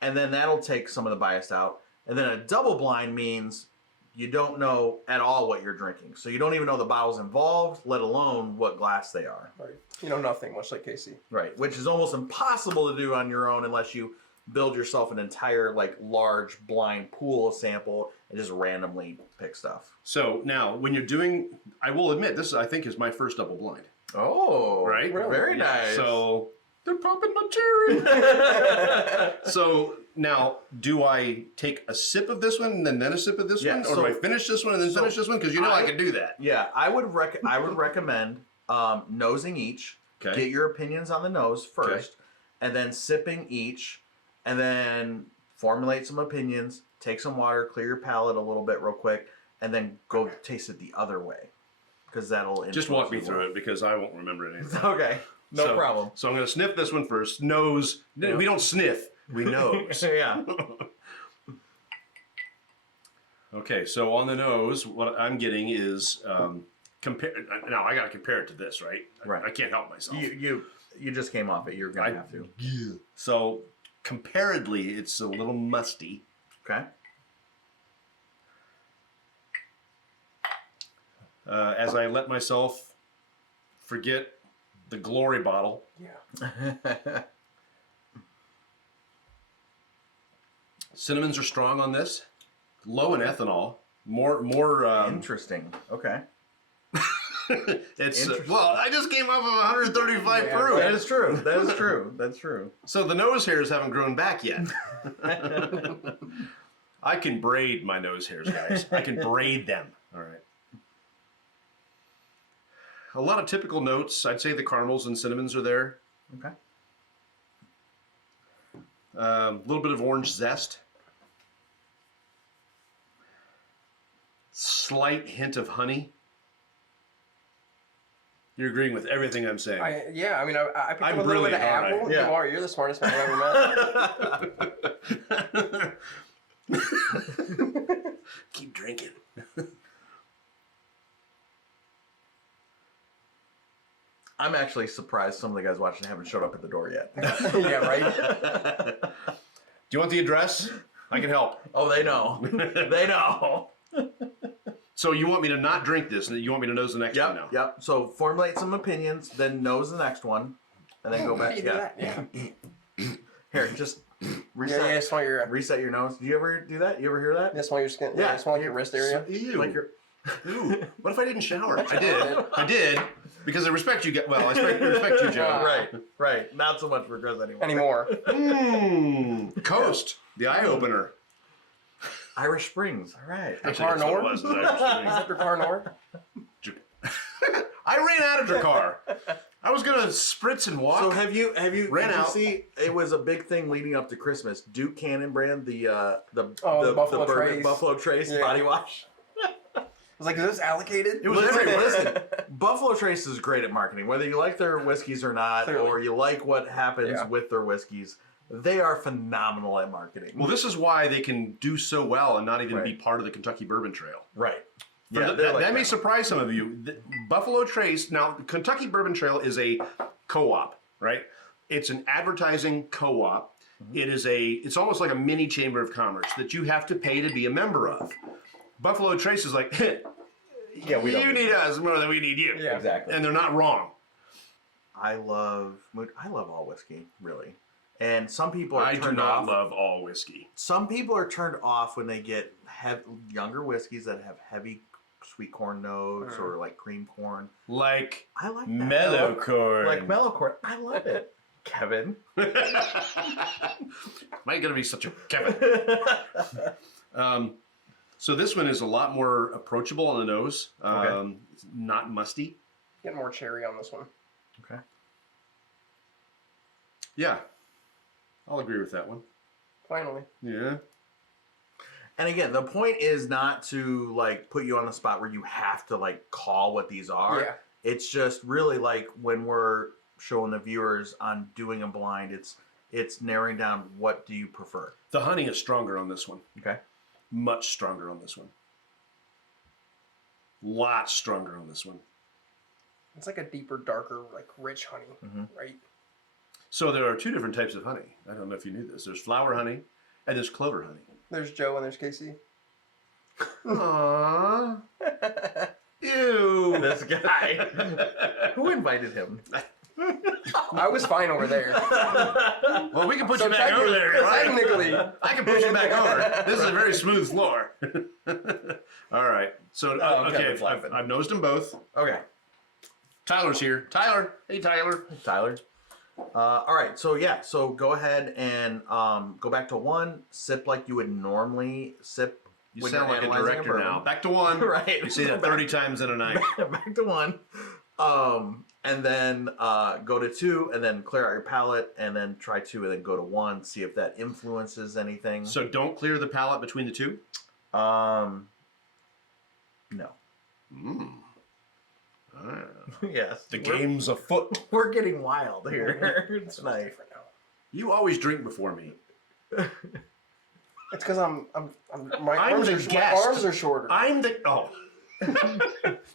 and then that'll take some of the bias out. And then a double blind means you don't know at all what you're drinking, so you don't even know the bottles involved, let alone what glass they are. Right. You know nothing, much like Casey. Right, which is almost impossible to do on your own unless you build yourself an entire large blind pool sample and just randomly pick stuff. So now, when you're doing, I will admit, this I think is my first double blind. Oh, Right? Very nice. So they're popping my cherry. So now, do I take a sip of this one and then a sip of this Yeah, one, or so- do I finish this one and then finish this one? Because I can do that. Yeah, I would recommend nosing each. Okay. Get your opinions on the nose first, and then sipping each, and then formulate some opinions. Take some water, clear your palate a little bit real quick, and then go taste it the other way, because that'll Just walk me through it because I won't remember it anything. Okay, no problem. So I'm going to sniff this one first. Nose. We don't sniff. We nose. Yeah. Okay, so on the nose, what I'm getting is compare. Now I got to compare it to this, right? Right. I can't help myself. You just came off it. You're gonna have to. Yeah. So comparedly, it's a little musty. Okay. As I let myself forget the glory bottle, Yeah. cinnamons are strong on this. Low in ethanol. More. Interesting. Okay. It's Interesting. well, I just came off of 135 Yeah, proof. That is true. That is true. That's true. So the nose hairs haven't grown back yet. I can braid my nose hairs, guys. I can braid them. All right. A lot of typical notes. I'd say the caramels and cinnamons are there. Okay. A little bit of orange zest. Slight hint of honey. You're agreeing with everything I'm saying. I picked I'm up a little bit of brilliant, aren't I? apple. Yeah. You are. You're the smartest man I've ever met. Keep drinking. I'm actually surprised some of the guys watching haven't showed up at the door yet. Yeah, right? Do you want the address? I can help. Oh, they know. They know. So you want me to not drink this, and you want me to nose the next one now? Yep. So formulate some opinions, then nose the next one, and then go back. You do that? Yeah. Here, just reset. Yeah, smell your, Reset your nose. Do you ever do that? You ever hear that? smell your skin. Yeah, smell like your wrist area. Ew. Like your. Ooh. What if I didn't shower? I did. I did. Because I respect you. Well, I respect you, Joe. Right. Not so much for Chris anymore. Coast. The eye opener. Irish Springs. All right. Actually, that's what it was, was Irish Springs. Is that your car north? I ran out of Drakkar. I was gonna spritz and walk. So have you Ran did out. you see it was a big thing leading up to Christmas. Duke Cannon brand, the Buffalo Bourbon Trace. Buffalo Trace Yeah. body wash. I was like, is this allocated? It was everywhere. Listen, Buffalo Trace is great at marketing. Whether you like their whiskeys or not, Clearly. or you like what happens Yeah. with their whiskeys, they are phenomenal at marketing. Well, this is why they can do so well and not even Right. be part of the Kentucky Bourbon Trail. Right. That they're like may surprise some of you. Buffalo Trace, now, the Kentucky Bourbon Trail is a co-op, right? It's an advertising co-op. It's almost like a mini chamber of commerce that you have to pay to be a member of. Buffalo Trace is like, Yeah, we don't you need us more than we need you. Yeah. exactly. And they're not wrong. I love all whiskey, really. And some people are I do turned not off. love all whiskey. Some people are turned off when they get younger whiskeys that have heavy sweet corn notes or like cream corn. Like I like that. mellow corn. Like mellow corn. I love it. Kevin. Am I gonna be such a Kevin? So this one is a lot more approachable on the nose. Okay. It's not musty. Get more cherry on this one. Okay. Yeah, I'll agree with that one. Finally. Yeah. And again, the point is not to like put you on the spot where you have to like call what these are. Yeah. It's just really like when we're showing the viewers on doing a blind, it's narrowing down what do you prefer. The honey is stronger on this one. Okay. Much stronger on this one. Lots stronger on this one. It's like a deeper, darker, like rich honey, right? So there are two different types of honey. I don't know if you knew this. There's flower honey and there's clover honey. There's Joe and there's Casey. Aww. Ew. This guy. Who invited him? I was fine over there. Well, we can put So you back over there. right? technically, I can push you back over. This is a very smooth floor. All right. So, okay, Kevin's laughing. I've nosed them both. Okay. Tyler's here. Tyler. Hey, Tyler. Tyler. All right, so yeah, so go ahead and go back to one. Sip like you would normally sip. You when sound you're like a analyzing director bourbon. now. Back to one. Right. You say that 30 times in a night. Back to one. And then go to two, and then clear out your palate, and then try two, and then go to one. See if that influences anything. So don't clear the palate between the two? No. Yes. The game's afoot. We're getting wild here tonight. You always drink before me. it's because my I'm arms the are, my guest. arms are shorter. I'm the... Oh.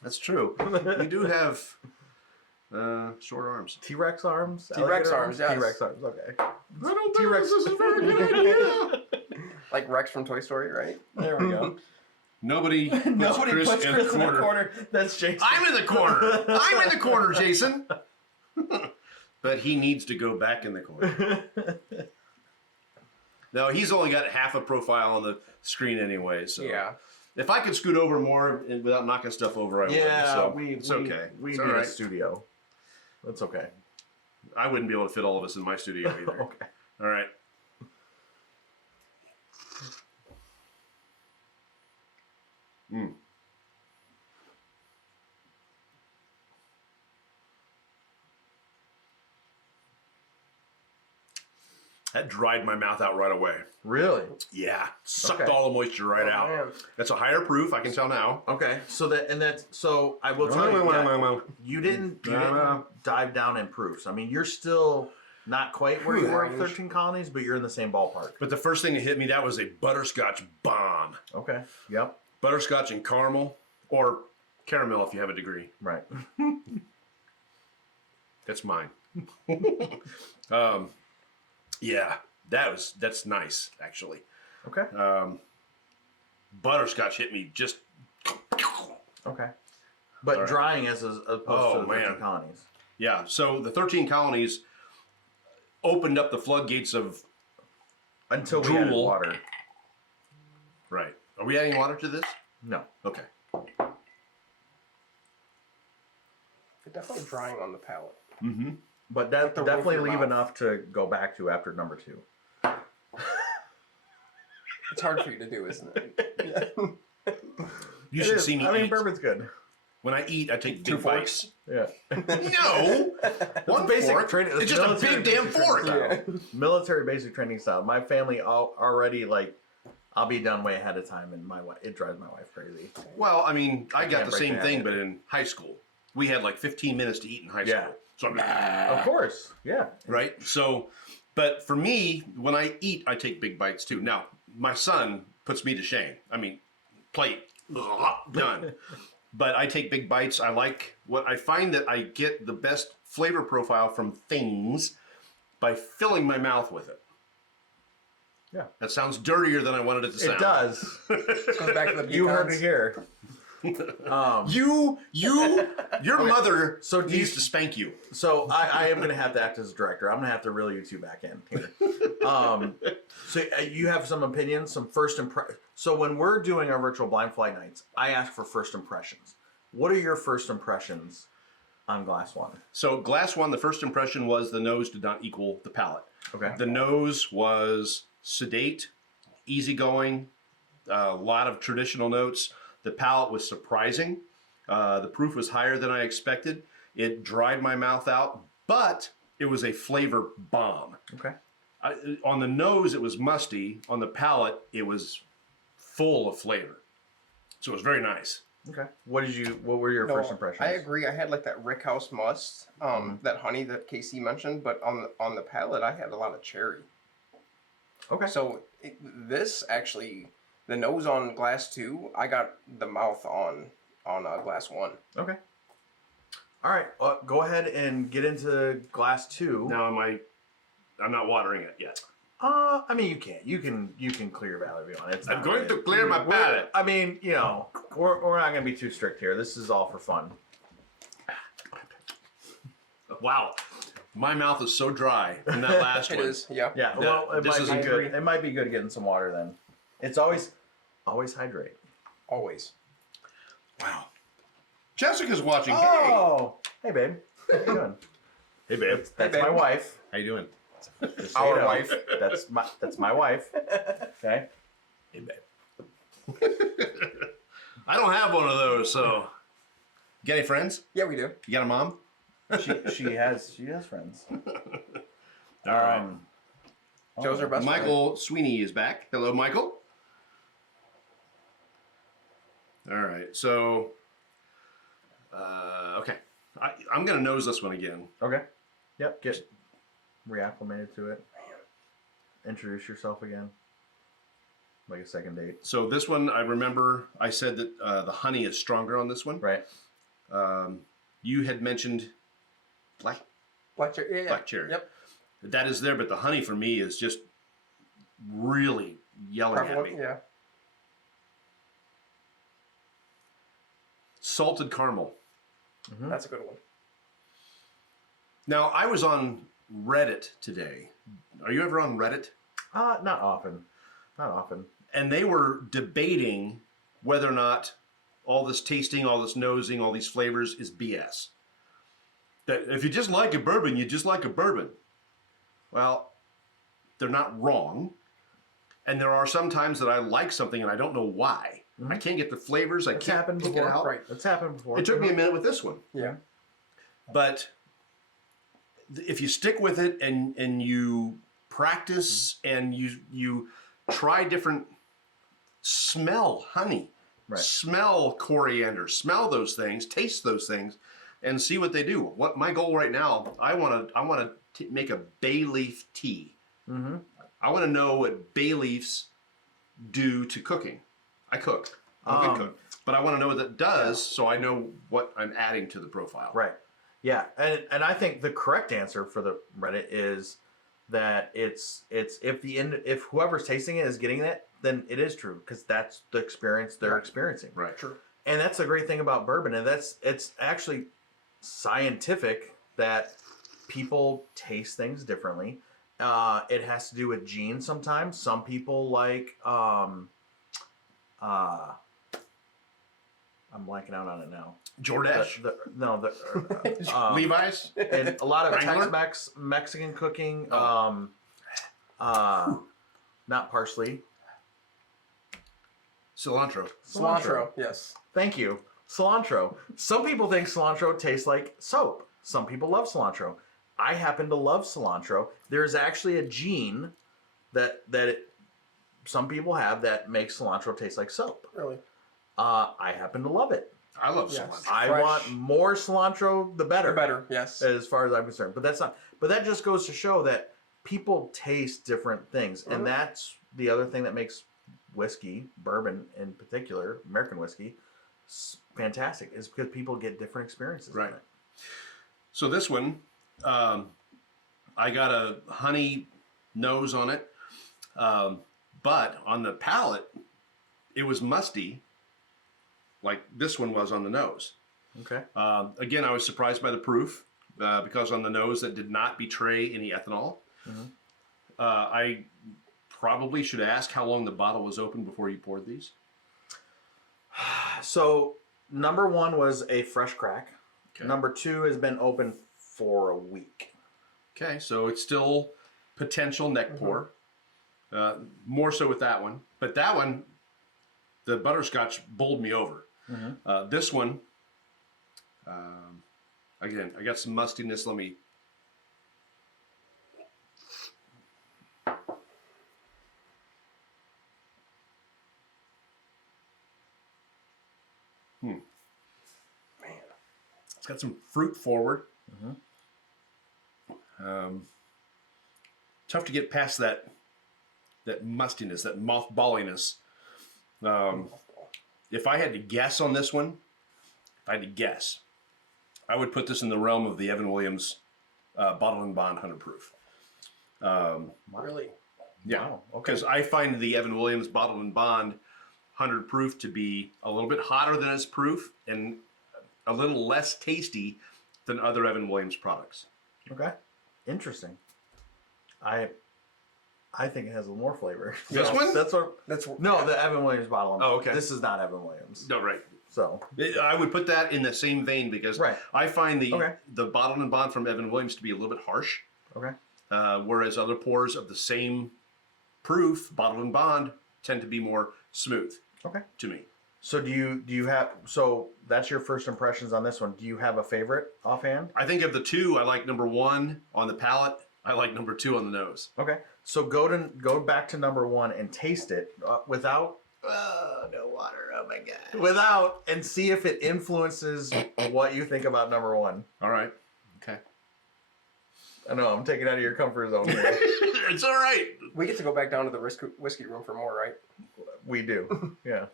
That's true. You do have short arms. T-Rex arms? T-Rex Alligator arms, yes. T-Rex arms, okay. I don't think T-Rex. this is a very good idea. Like Rex from Toy Story, right? There we go. Nobody puts Chris in the corner. That's Jason. I'm in the corner. I'm in the corner, Jason. But he needs to go back in the corner. No, he's only got half a profile on the screen anyway. So Yeah. if I could scoot over more and without knocking stuff over, I would. So it's okay. We It's need all a right. studio. That's okay. I wouldn't be able to fit all of us in my studio either. Okay. All right. That dried my mouth out right away. Really? Yeah, sucked Okay. all the moisture right Oh, out. man. That's a higher proof, I can tell now. Okay. So I will tell you, you didn't dive down in proofs. I mean, you're still not quite where you were at 13 Colonies, but you're in the same ballpark. But the first thing that hit me, that was a butterscotch bomb. Okay. Yep. Butterscotch and caramel, or caramel if you have a degree. Right. That's mine. Yeah, that's nice actually. Okay. Butterscotch hit me just. Okay. But right. drying as opposed to the 13 colonies. Yeah. So the 13 colonies opened up the floodgates of. Until we added Drool. water. Right. Are we adding water to this? No. Okay. It's definitely drying on the palate. Mm-hmm. But that the definitely roof of your leave mouth. enough to go back to after number 2. It's hard for you to do, isn't it? Yeah. You should see me I mean, eat. bourbon's good. When I eat, I take 2 big forks? bites. Yeah. No! One basic fork. training- It's just a military big damn basic fork. training style. Military basic training style. My family already I'll be done way ahead of time, and it drives my wife crazy. Well, I mean, I got can't the break same the thing, habit. but in high school. We had like 15 minutes to eat in high Yeah. school. So I'm Of course. Yeah. right? So, but for me, when I eat, I take big bites too. Now, my son puts me to shame. I mean, plate, done. But I take big bites. I find that I get the best flavor profile from things by filling my mouth with it. Yeah. That sounds dirtier than I wanted it to sound. It does. Goes back to the You heard pecans. it here. Your mother So do needs you- to spank you. So I am going to have to act as a director. I'm going to have to reel you two back in here. So you have some opinions, some first impressions. So when we're doing our virtual blind flight nights, I ask for first impressions. What are your first impressions on Glass One? So glass one, the first impression was the nose did not equal the palate. Okay. The nose was sedate, easygoing, a lot of traditional notes. The palate was surprising. The proof was higher than I expected. It dried my mouth out, but it was a flavor bomb. Okay. On the nose, it was musty. On the palate, it was full of flavor. So it was very nice. Okay. What were your first impressions? I agree. I had like that Rick House must, that honey that KC mentioned, but on the palate, I had a lot of cherry. Okay. So this actually, the nose on Glass 2, I got the mouth on Glass 1. Okay. All right. Go ahead and get into Glass 2. Now, I'm not watering it yet. I mean, you can clear your palate if you want. It's I'm not going really- to clear my palate. I mean, we're not going to be too strict here. This is all for fun. Wow. My mouth is so dry from that last It one. is, yeah. Yeah. Yeah, Well, it this might is be a good. It might be good getting some water then. It's always hydrate. Always. Wow. Jessica's watching. Oh, hey babe. How you doing? Hey, babe. That's babe. my wife. How you doing? Just so Our you know. wife. That's my wife. Okay. Hey, babe. I don't have one of those, so. You got any friends? Yeah, we do. You got a mom? She has friends. All right. Joe's our best friend. Michael Sweeney is back. Hello, Michael. All right, so. Okay. I'm going to nose this one again. Okay. Yep. Get reacclimated to it. Introduce yourself again. Like a second date. So this one, I remember I said that the honey is stronger on this one. Right. You had mentioned black cherry. Yeah. black cherry. Yep. That is there, but the honey for me is just really yelling at Prevalent, me. yeah. Salted caramel. That's a good one. Now, I was on Reddit today. Are you ever on Reddit? Not often. Not often. And they were debating whether or not all this tasting, all this nosing, all these flavors is BS. That if you just like a bourbon, you just like a bourbon. Well, they're not wrong. And there are some times that I like something and I don't know why. I can't get the flavors. I It's can't happened pick it before. out. Right. It's happened before. It took me a minute with this one. Yeah. But if you stick with it and you practice and you try different, smell honey, Right. smell coriander, smell those things, taste those things, and see what they do. What my goal right now, I want to make a bay leaf tea. Mm-hmm. I want to know what bay leaves do to cooking. I cook. I'm a good cook. But I want to know what that does so I know what I'm adding to the profile. Right. Yeah, and I think the correct answer for the Reddit is that it's if whoever's tasting it is getting it, then it is true because that's the experience they're experiencing. Right. True. And that's the great thing about bourbon, and it's actually scientific that people taste things differently. It has to do with genes sometimes. Some people like I'm blanking out on it now. Jordache. Levi's. And a lot of Wrangler? Tex-Mex, Mexican cooking, not parsley. Cilantro. Cilantro. Yes. Thank you. Cilantro. Some people think cilantro tastes like soap. Some people love cilantro. I happen to love cilantro. There's actually a gene that some people have that makes cilantro taste like soap. Really. I happen to love it. I love Yes. cilantro. I Fresh. want more cilantro, the better. The better. Yes. As far as I'm concerned. But that's not. But that just goes to show that people taste different things, and that's the other thing that makes whiskey, bourbon in particular, American whiskey, fantastic. Is because people get different experiences. Right. In it. So this one, I got a honey nose on it, but on the palate, it was musty, like this one was on the nose. Okay. Again, I was surprised by the proof because on the nose that did not betray any ethanol. I probably should ask how long the bottle was open before you poured these. So number one was a fresh crack. Okay. Number two has been open for a week. Okay, so it's still potential neck pour. More so with that one. But that one, the butterscotch bowled me over. This one, again, I got some mustiness. Let me... Man. It's got some fruit forward. Tough to get past that mustiness, that mothballiness. If I had to guess on this one, I would put this in the realm of the Evan Williams Bottle and Bond 100 proof. Really. Yeah, Wow, okay. because I find the Evan Williams Bottle and Bond 100 proof to be a little bit hotter than its proof and a little less tasty than other Evan Williams products. Okay. Interesting. I think it has a little more flavor. This one? That's what. That's No, the Evan Williams bottle. Oh, okay. This is not Evan Williams. No, right. So I would put that in the same vein because Right. I find Okay. the Bottle and Bond from Evan Williams to be a little bit harsh, okay. whereas other pours of the same proof, Bottle and Bond, tend to be more smooth Okay. to me. So do you have? So that's your first impressions on this one. Do you have a favorite offhand? I think of the two, I like number one on the palate. I like number two on the nose. Okay. So go back to number one and taste it without. No water. Oh my god. Without and see if it influences what you think about number one. All right. Okay. I know I'm taking it out of your comfort zone here. It's all right. We get to go back down to the whiskey room for more, right? We do. Yeah.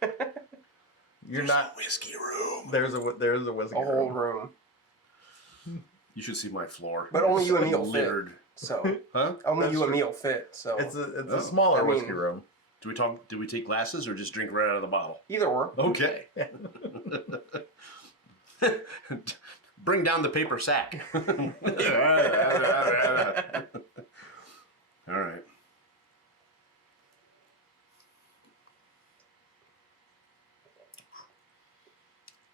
You're not. Whiskey room. There's a whiskey A whole room. room. You should see my floor. But only you and me will fit. littered. So Huh? only That's you and true. me will fit. So It's a Oh. smaller I mean- whiskey room. Do we take glasses or just drink right out of the bottle? either or. Okay. Bring down the paper sack. All right.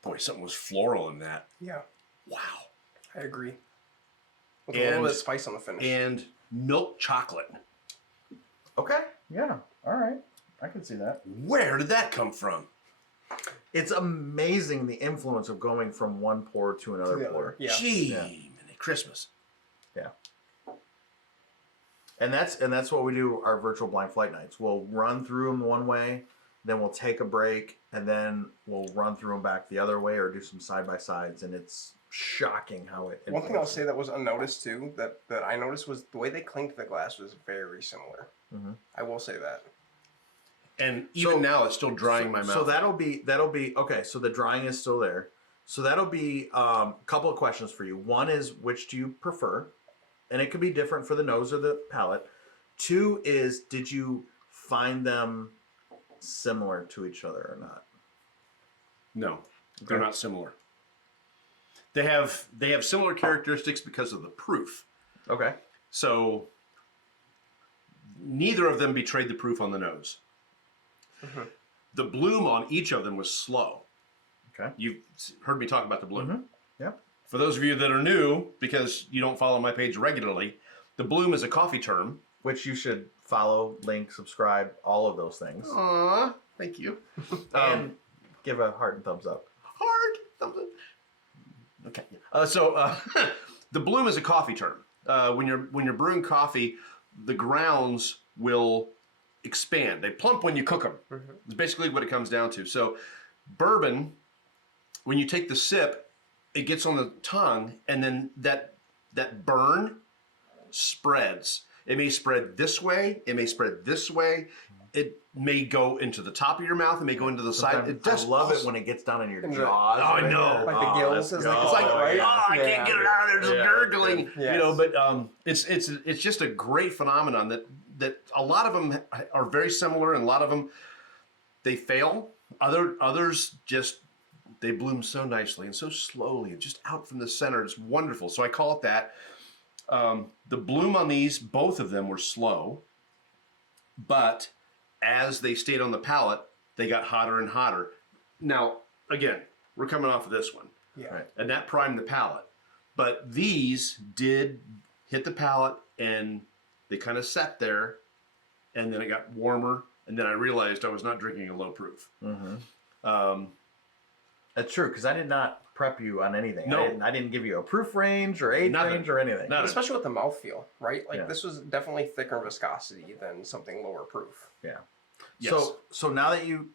Boy, something was floral in that. Yeah, Wow. I agree. With a little And- bit of spice on the finish. And milk chocolate. Okay. Yeah. All right. I can see that. Where did that come from? It's amazing the influence of going from one pour to another To the pour. other. Yeah. Gee, Yeah. mini Christmas. Yeah. And that's what we do our virtual blind flight nights. We'll run through them one way, then we'll take a break, and then we'll run through them back the other way or do some side by sides, and it's shocking how it. One thing I'll say that was unnoticed too, that I noticed was the way they clinked the glass was very similar. Mhm. I will say that. And even now, it's still drying my mouth. So that'll be okay. So the drying is still there. So that'll be a couple of questions for you. One is, which do you prefer? And it could be different for the nose or the palate. Two is, did you find them similar to each other or not? No, they're not similar. They have similar characteristics because of the proof. Okay. So neither of them betrayed the proof on the nose. Mm-hmm. The bloom on each of them was slow. Okay. You've heard me talk about the bloom. Mm-hmm. Yeah. For those of you that are new, because you don't follow my page regularly, the bloom is a coffee term. Which you should follow, link, subscribe, all of those things. Aww, thank you. And give a heart and thumbs up. Heart thumbs up. Okay. The bloom is a coffee term. When you're brewing coffee, the grounds will expand. They plump when you cook them. Mm-hmm. It's basically what it comes down to. So bourbon, when you take the sip, it gets on the tongue, and then that burn spreads. It may spread this way. It may spread this way. It may go into the top of your mouth. It may go into the side. It I does love it when it gets down in your jaws. Oh, I know. Like the gills. It's like right? I can't get it out. There's a gurgling. Yes. You know, but it's just a great phenomenon that a lot of them are very similar, and a lot of them they fail. Others just they bloom so nicely and so slowly and just out from the center. It's wonderful. So I call it that. The bloom on these, both of them were slow, but as they stayed on the palate, they got hotter and hotter. Now, again, we're coming off of this one. Yeah. Right. And that primed the palate. But these did hit the palate, and they kind of sat there, and then it got warmer, and then I realized I was not drinking a low proof. Mm-hmm. That's true, because I did not prep you on anything. No. I didn't give you a proof range or age Nothing. range or anything. Nothing. Especially with the mouthfeel, right? Like Yeah. this was definitely thicker viscosity than something lower proof. Yeah. Yes. So now that you,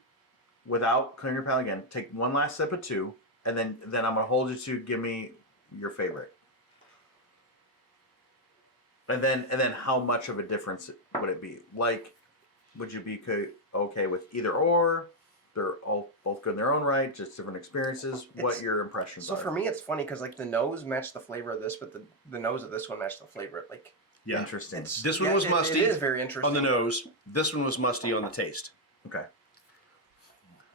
without clearing your palate again, take one last sip of two, and then I'm gonna hold you to give me your favorite. And then how much of a difference would it be? Like, would you be okay with either or? They're all both good in their own right, just different experiences. What your impressions So are? for me, it's funny because like the nose matched the flavor of this, but the nose of this one matched the flavor. Like Yeah. Interesting. This one was musty It is very interesting. on the nose. This one was musty on the taste. Okay.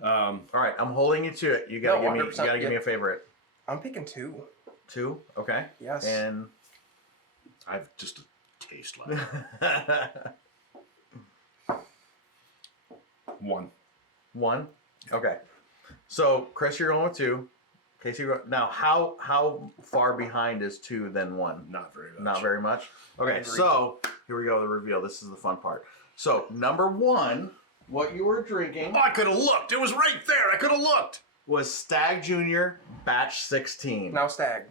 Um, All right, I'm holding you to it. You gotta No, give me. You 100%, gotta give me yeah. a favorite. I'm picking two. Two. Okay. Yes. And I've just a taste left. One. one. Okay. So Chris, you're going with two. Casey, now how far behind is two than one? Not very much. Not very much. Okay, Agreed. so here we go. The reveal. This is the fun part. So number one, what you were drinking Oh, I could have looked. It was right there. I could have looked. was Stag Junior Batch 16. Now Stag.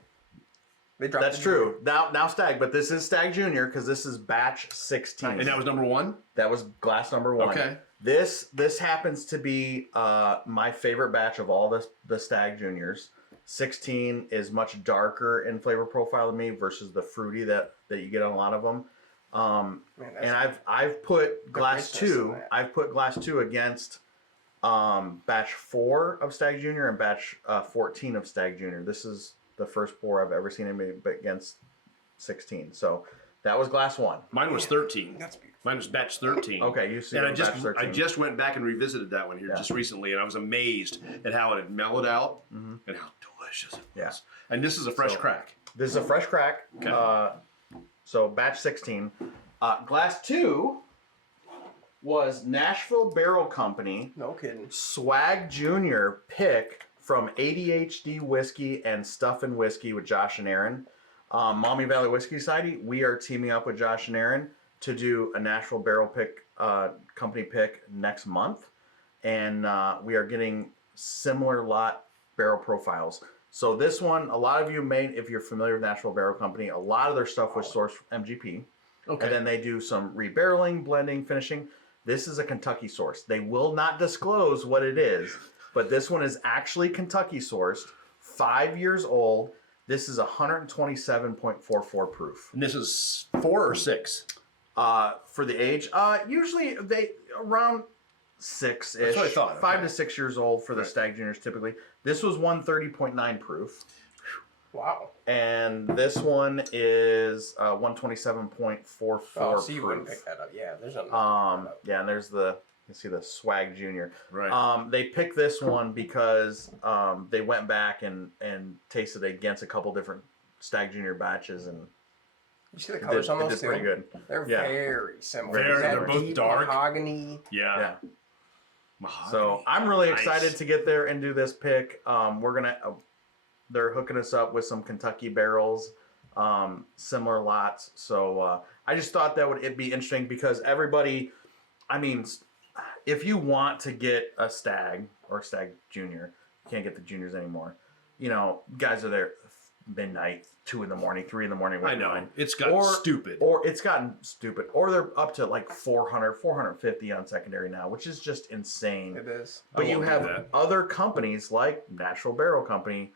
They dropped. That's the true. Now Stag, but this is Stag Junior because this is Batch 16. And that was number one? That was glass number one. Okay. This happens to be my favorite batch of all the Stag Juniors. 16 is much darker in flavor profile than me versus the fruity that you get on a lot of them. Man, And I've put glass richness in two. that. I've put glass two against batch 4 of Stag Junior and batch 14 of Stag Junior. This is the first pour I've ever seen anybody against 16. So that was glass 1. Mine was 13. That's beautiful. Mine was batch 13. Okay, you see And it I was just batch 13. I just went back and revisited that one here Yeah. just recently, and I was amazed at how it had mellowed out and how delicious it was. Yeah. And this is a fresh So- crack. This is a fresh crack. Okay. So batch 16. Glass 2 was Nashville Barrel Company No kidding. Swag Junior pick from ADHD Whiskey and Stuffin' Whiskey with Josh and Aaron. Maumee Valley Whiskey Society, we are teaming up with Josh and Aaron to do a Nashville Barrel pick company pick next month. And we are getting similar lot barrel profiles. So this one, a lot of you may, if you're familiar with Nashville Barrel Company, a lot of their stuff was sourced from MGP. Okay. And then they do some rebarreling, blending, finishing. This is a Kentucky source. They will not disclose what it is, but this one is actually Kentucky sourced, 5 years old. This is 127.44 proof. And this is 4 or 6? For the age, usually they around 6-ish. That's what I thought. 5 to 6 years old for the Stag Juniors typically. This was 130.9 proof. Wow. And this one is 127.44 Oh, so you proof. wouldn't pick that up. Yeah, there's nothing. Yeah, and there's the, you see the Swag Junior. Right. They picked this one because they went back and tasted against a couple different Stag Junior batches, and You see the colors on it those did too? pretty good. They're Yeah. very similar. They're both deep dark. mahogany. Yeah. So I'm really Nice. excited to get there and do this pick. We're gonna, they're hooking us up with some Kentucky barrels, similar lots. So I just thought that it'd be interesting because everybody, I mean, if you want to get a Stag or a Stag Junior, you can't get the juniors anymore. You know, guys are there midnight, 2 in the morning, 3 in the morning. I know. It's gotten stupid. Or it's gotten stupid. Or they're up to like 400, 450 on secondary now, which is just insane. It is. But I you won't do have that. other companies like Natural Barrel Company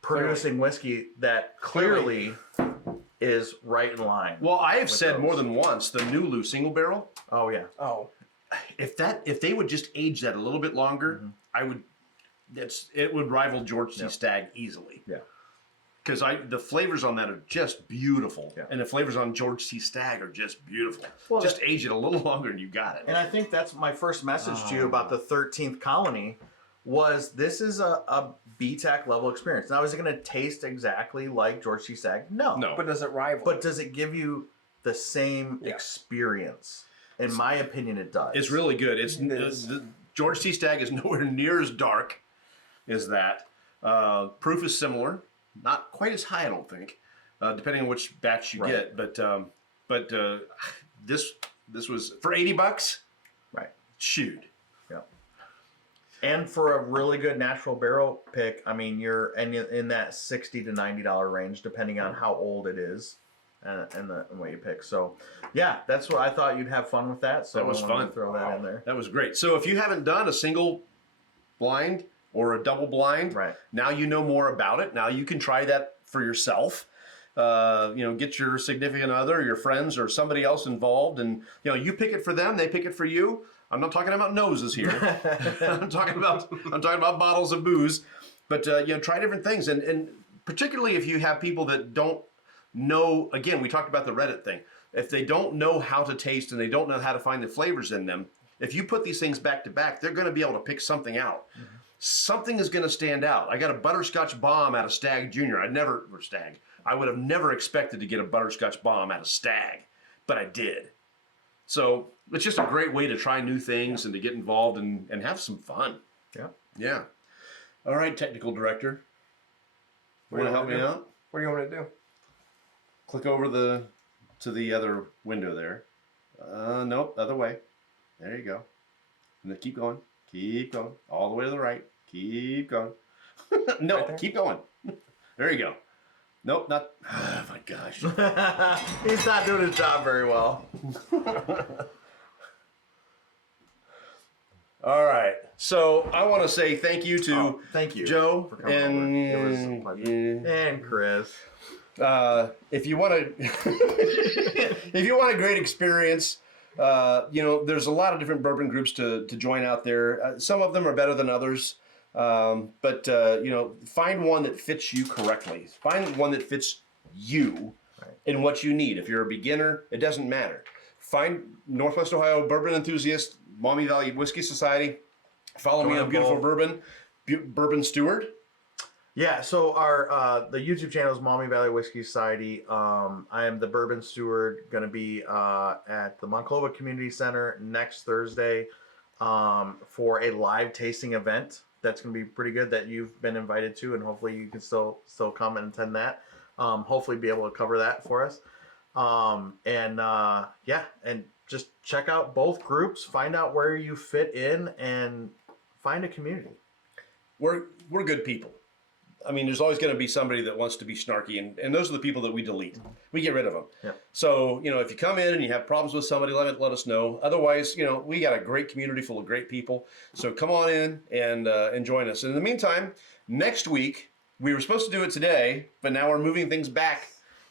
producing whiskey that clearly is right in line. Well, I have with said those. more than once the Nulu single barrel. Oh yeah. Oh, If they would just age that a little bit longer, I would. It would rival George C. Stagg easily. Yeah. Because the flavors on that are just beautiful, Yeah. and the flavors on George C. Stagg are just beautiful. Well, just age it a little longer, and you got it. And I think that's my first message to you about the 13th Colony was this is a BTAC level experience. Now, is it going to taste exactly like George C. Stagg? No. No. but does it rival? But does it give you the same experience? In my opinion, it does. It's really good. It's It is. George C. Stagg is nowhere near as dark as that. Proof is similar, not quite as high, I don't think, depending on which batch you get. But this was for $80. Right. Shoot. Yeah. And for a really good natural barrel pick, I mean, you're in that $60 to $90 range, depending on how old it is and what you pick. So, yeah, that's what I thought you'd have fun with that. So That was I wanted fun. to throw that in there. That was great. So if you haven't done a single blind or a double blind, Right. now you know more about it. Now you can try that for yourself. Get your significant other, your friends, or somebody else involved, and you pick it for them. They pick it for you. I'm not talking about noses here. I'm talking about bottles of booze. But try different things, and particularly if you have people that don't know. Again, we talked about the Reddit thing. If they don't know how to taste and they don't know how to find the flavors in them, if you put these things back to back, they're going to be able to pick something out. Something is going to stand out. I got a butterscotch bomb out of Stag Junior. I would have never expected to get a butterscotch bomb out of Stag, but I did. So it's just a great way to try new things and to get involved and have some fun. Yeah. Yeah. All right, technical director. You want to help me out? What do you want me to do? Click over to the other window there. Nope, other way. There you go. And then keep going. Keep going. All the way to the right. Keep going. No, Right there? keep going. There you go. Nope, not. Oh my gosh. He's not doing his job very well. All right. So I want to say thank you to thank you Joe for coming over. It was a and pleasure. And Chris. if you want a great experience, there's a lot of different bourbon groups to join out there. Some of them are better than others, but find one that fits you correctly. Find one that fits you and what you need. If you're a beginner, it doesn't matter. Find Northwest Ohio Bourbon Enthusiast, Maumee Valley Whiskey Society. Follow me on Beautiful Bourbon, Bourbon Steward. Yeah, so our the YouTube channel is Maumee Valley Whiskey Society. I am the Bourbon Steward, going to be at the Monclova Community Center next Thursday for a live tasting event. That's going to be pretty good that you've been invited to, and hopefully you can still come and attend that. Hopefully be able to cover that for us. And just check out both groups, find out where you fit in, and find a community. We're good people. I mean, there's always going to be somebody that wants to be snarky, and those are the people that we delete. We get rid of them. Yeah. So, if you come in and you have problems with somebody, let us know. Otherwise, we got a great community full of great people. So come on in and join us. And in the meantime, next week, we were supposed to do it today, but now we're moving things back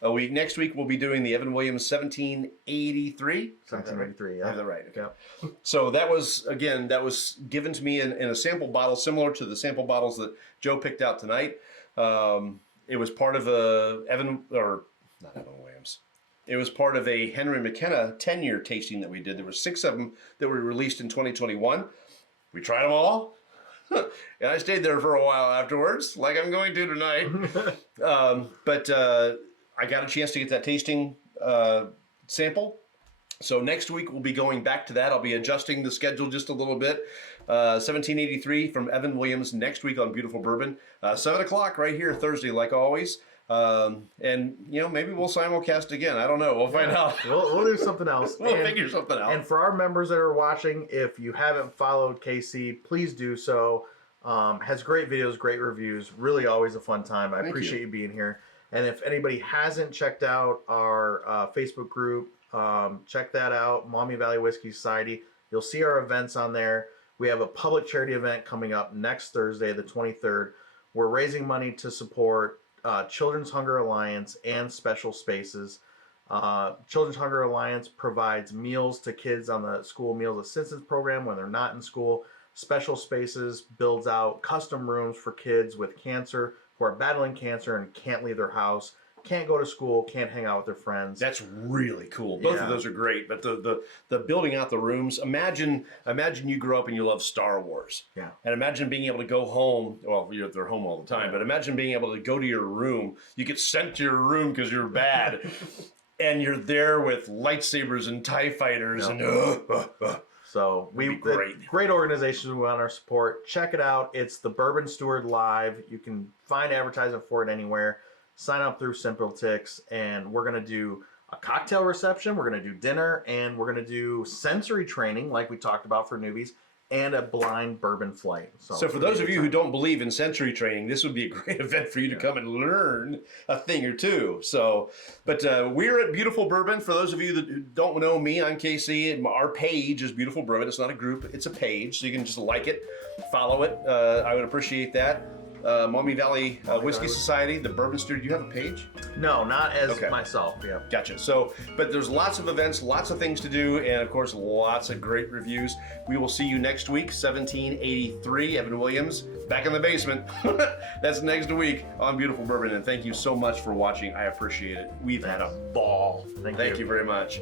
a week. Next week we'll be doing the Evan Williams 1783. 1783, I yeah. have that right. Okay. Yeah. So that was given to me in a sample bottle similar to the sample bottles that Joe picked out tonight. It was part of not Evan Williams. It was part of a Henry McKenna 10-year tasting that we did. There were 6 of them that were released in 2021. We tried them all. And I stayed there for a while afterwards, like I'm going to tonight. But I got a chance to get that tasting sample. So next week we'll be going back to that. I'll be adjusting the schedule just a little bit. 1783 from Evan Williams next week on Beautiful Bourbon. 7 o'clock right here Thursday, like always. And maybe we'll simulcast again. I don't know. We'll find out. We'll do something else. We'll figure something out. And for our members that are watching, if you haven't followed KC, please do so. Has great videos, great reviews. Really always a fun time. I appreciate you being here. And if anybody hasn't checked out our Facebook group, check that out, Maumee Valley Whiskey Society. You'll see our events on there. We have a public charity event coming up next Thursday, the 23rd. We're raising money to support Children's Hunger Alliance and Special Spaces. Children's Hunger Alliance provides meals to kids on the School Meals Assistance Program when they're not in school. Special Spaces builds out custom rooms for kids with cancer who are battling cancer and can't leave their house, can't go to school, can't hang out with their friends. That's really cool. Both of those are great. But the building out the rooms, imagine you grew up and you love Star Wars. Yeah. And imagine being able to go home. Well, they're home all the time, but imagine being able to go to your room. You get sent to your room because you're bad. And you're there with lightsabers and TIE fighters and So great organizations we want our support. Check it out. It's the Bourbon Steward Live. You can find advertisement for it anywhere. Sign up through Simple Ticks, and we're going to do a cocktail reception, we're going to do dinner, and we're going to do sensory training like we talked about for newbies, and a blind bourbon flight. So for those of you who don't believe in sensory training, this would be a great event for you to come and learn a thing or two. So, but we're at Beautiful Bourbon. For those of you that don't know me, I'm KC. Our page is Beautiful Bourbon. It's not a group, it's a page. So you can just like it, follow it. I would appreciate that. Maumee Valley Whiskey Society, the Bourbon Studio. Do you have a page? No, not as myself. Yeah. Gotcha. So, but there's lots of events, lots of things to do, and of course, lots of great reviews. We will see you next week, 1783, Evan Williams, back in the basement. That's next week on Beautiful Bourbon, and thank you so much for watching. I appreciate it. We've had a ball. Thank you very much.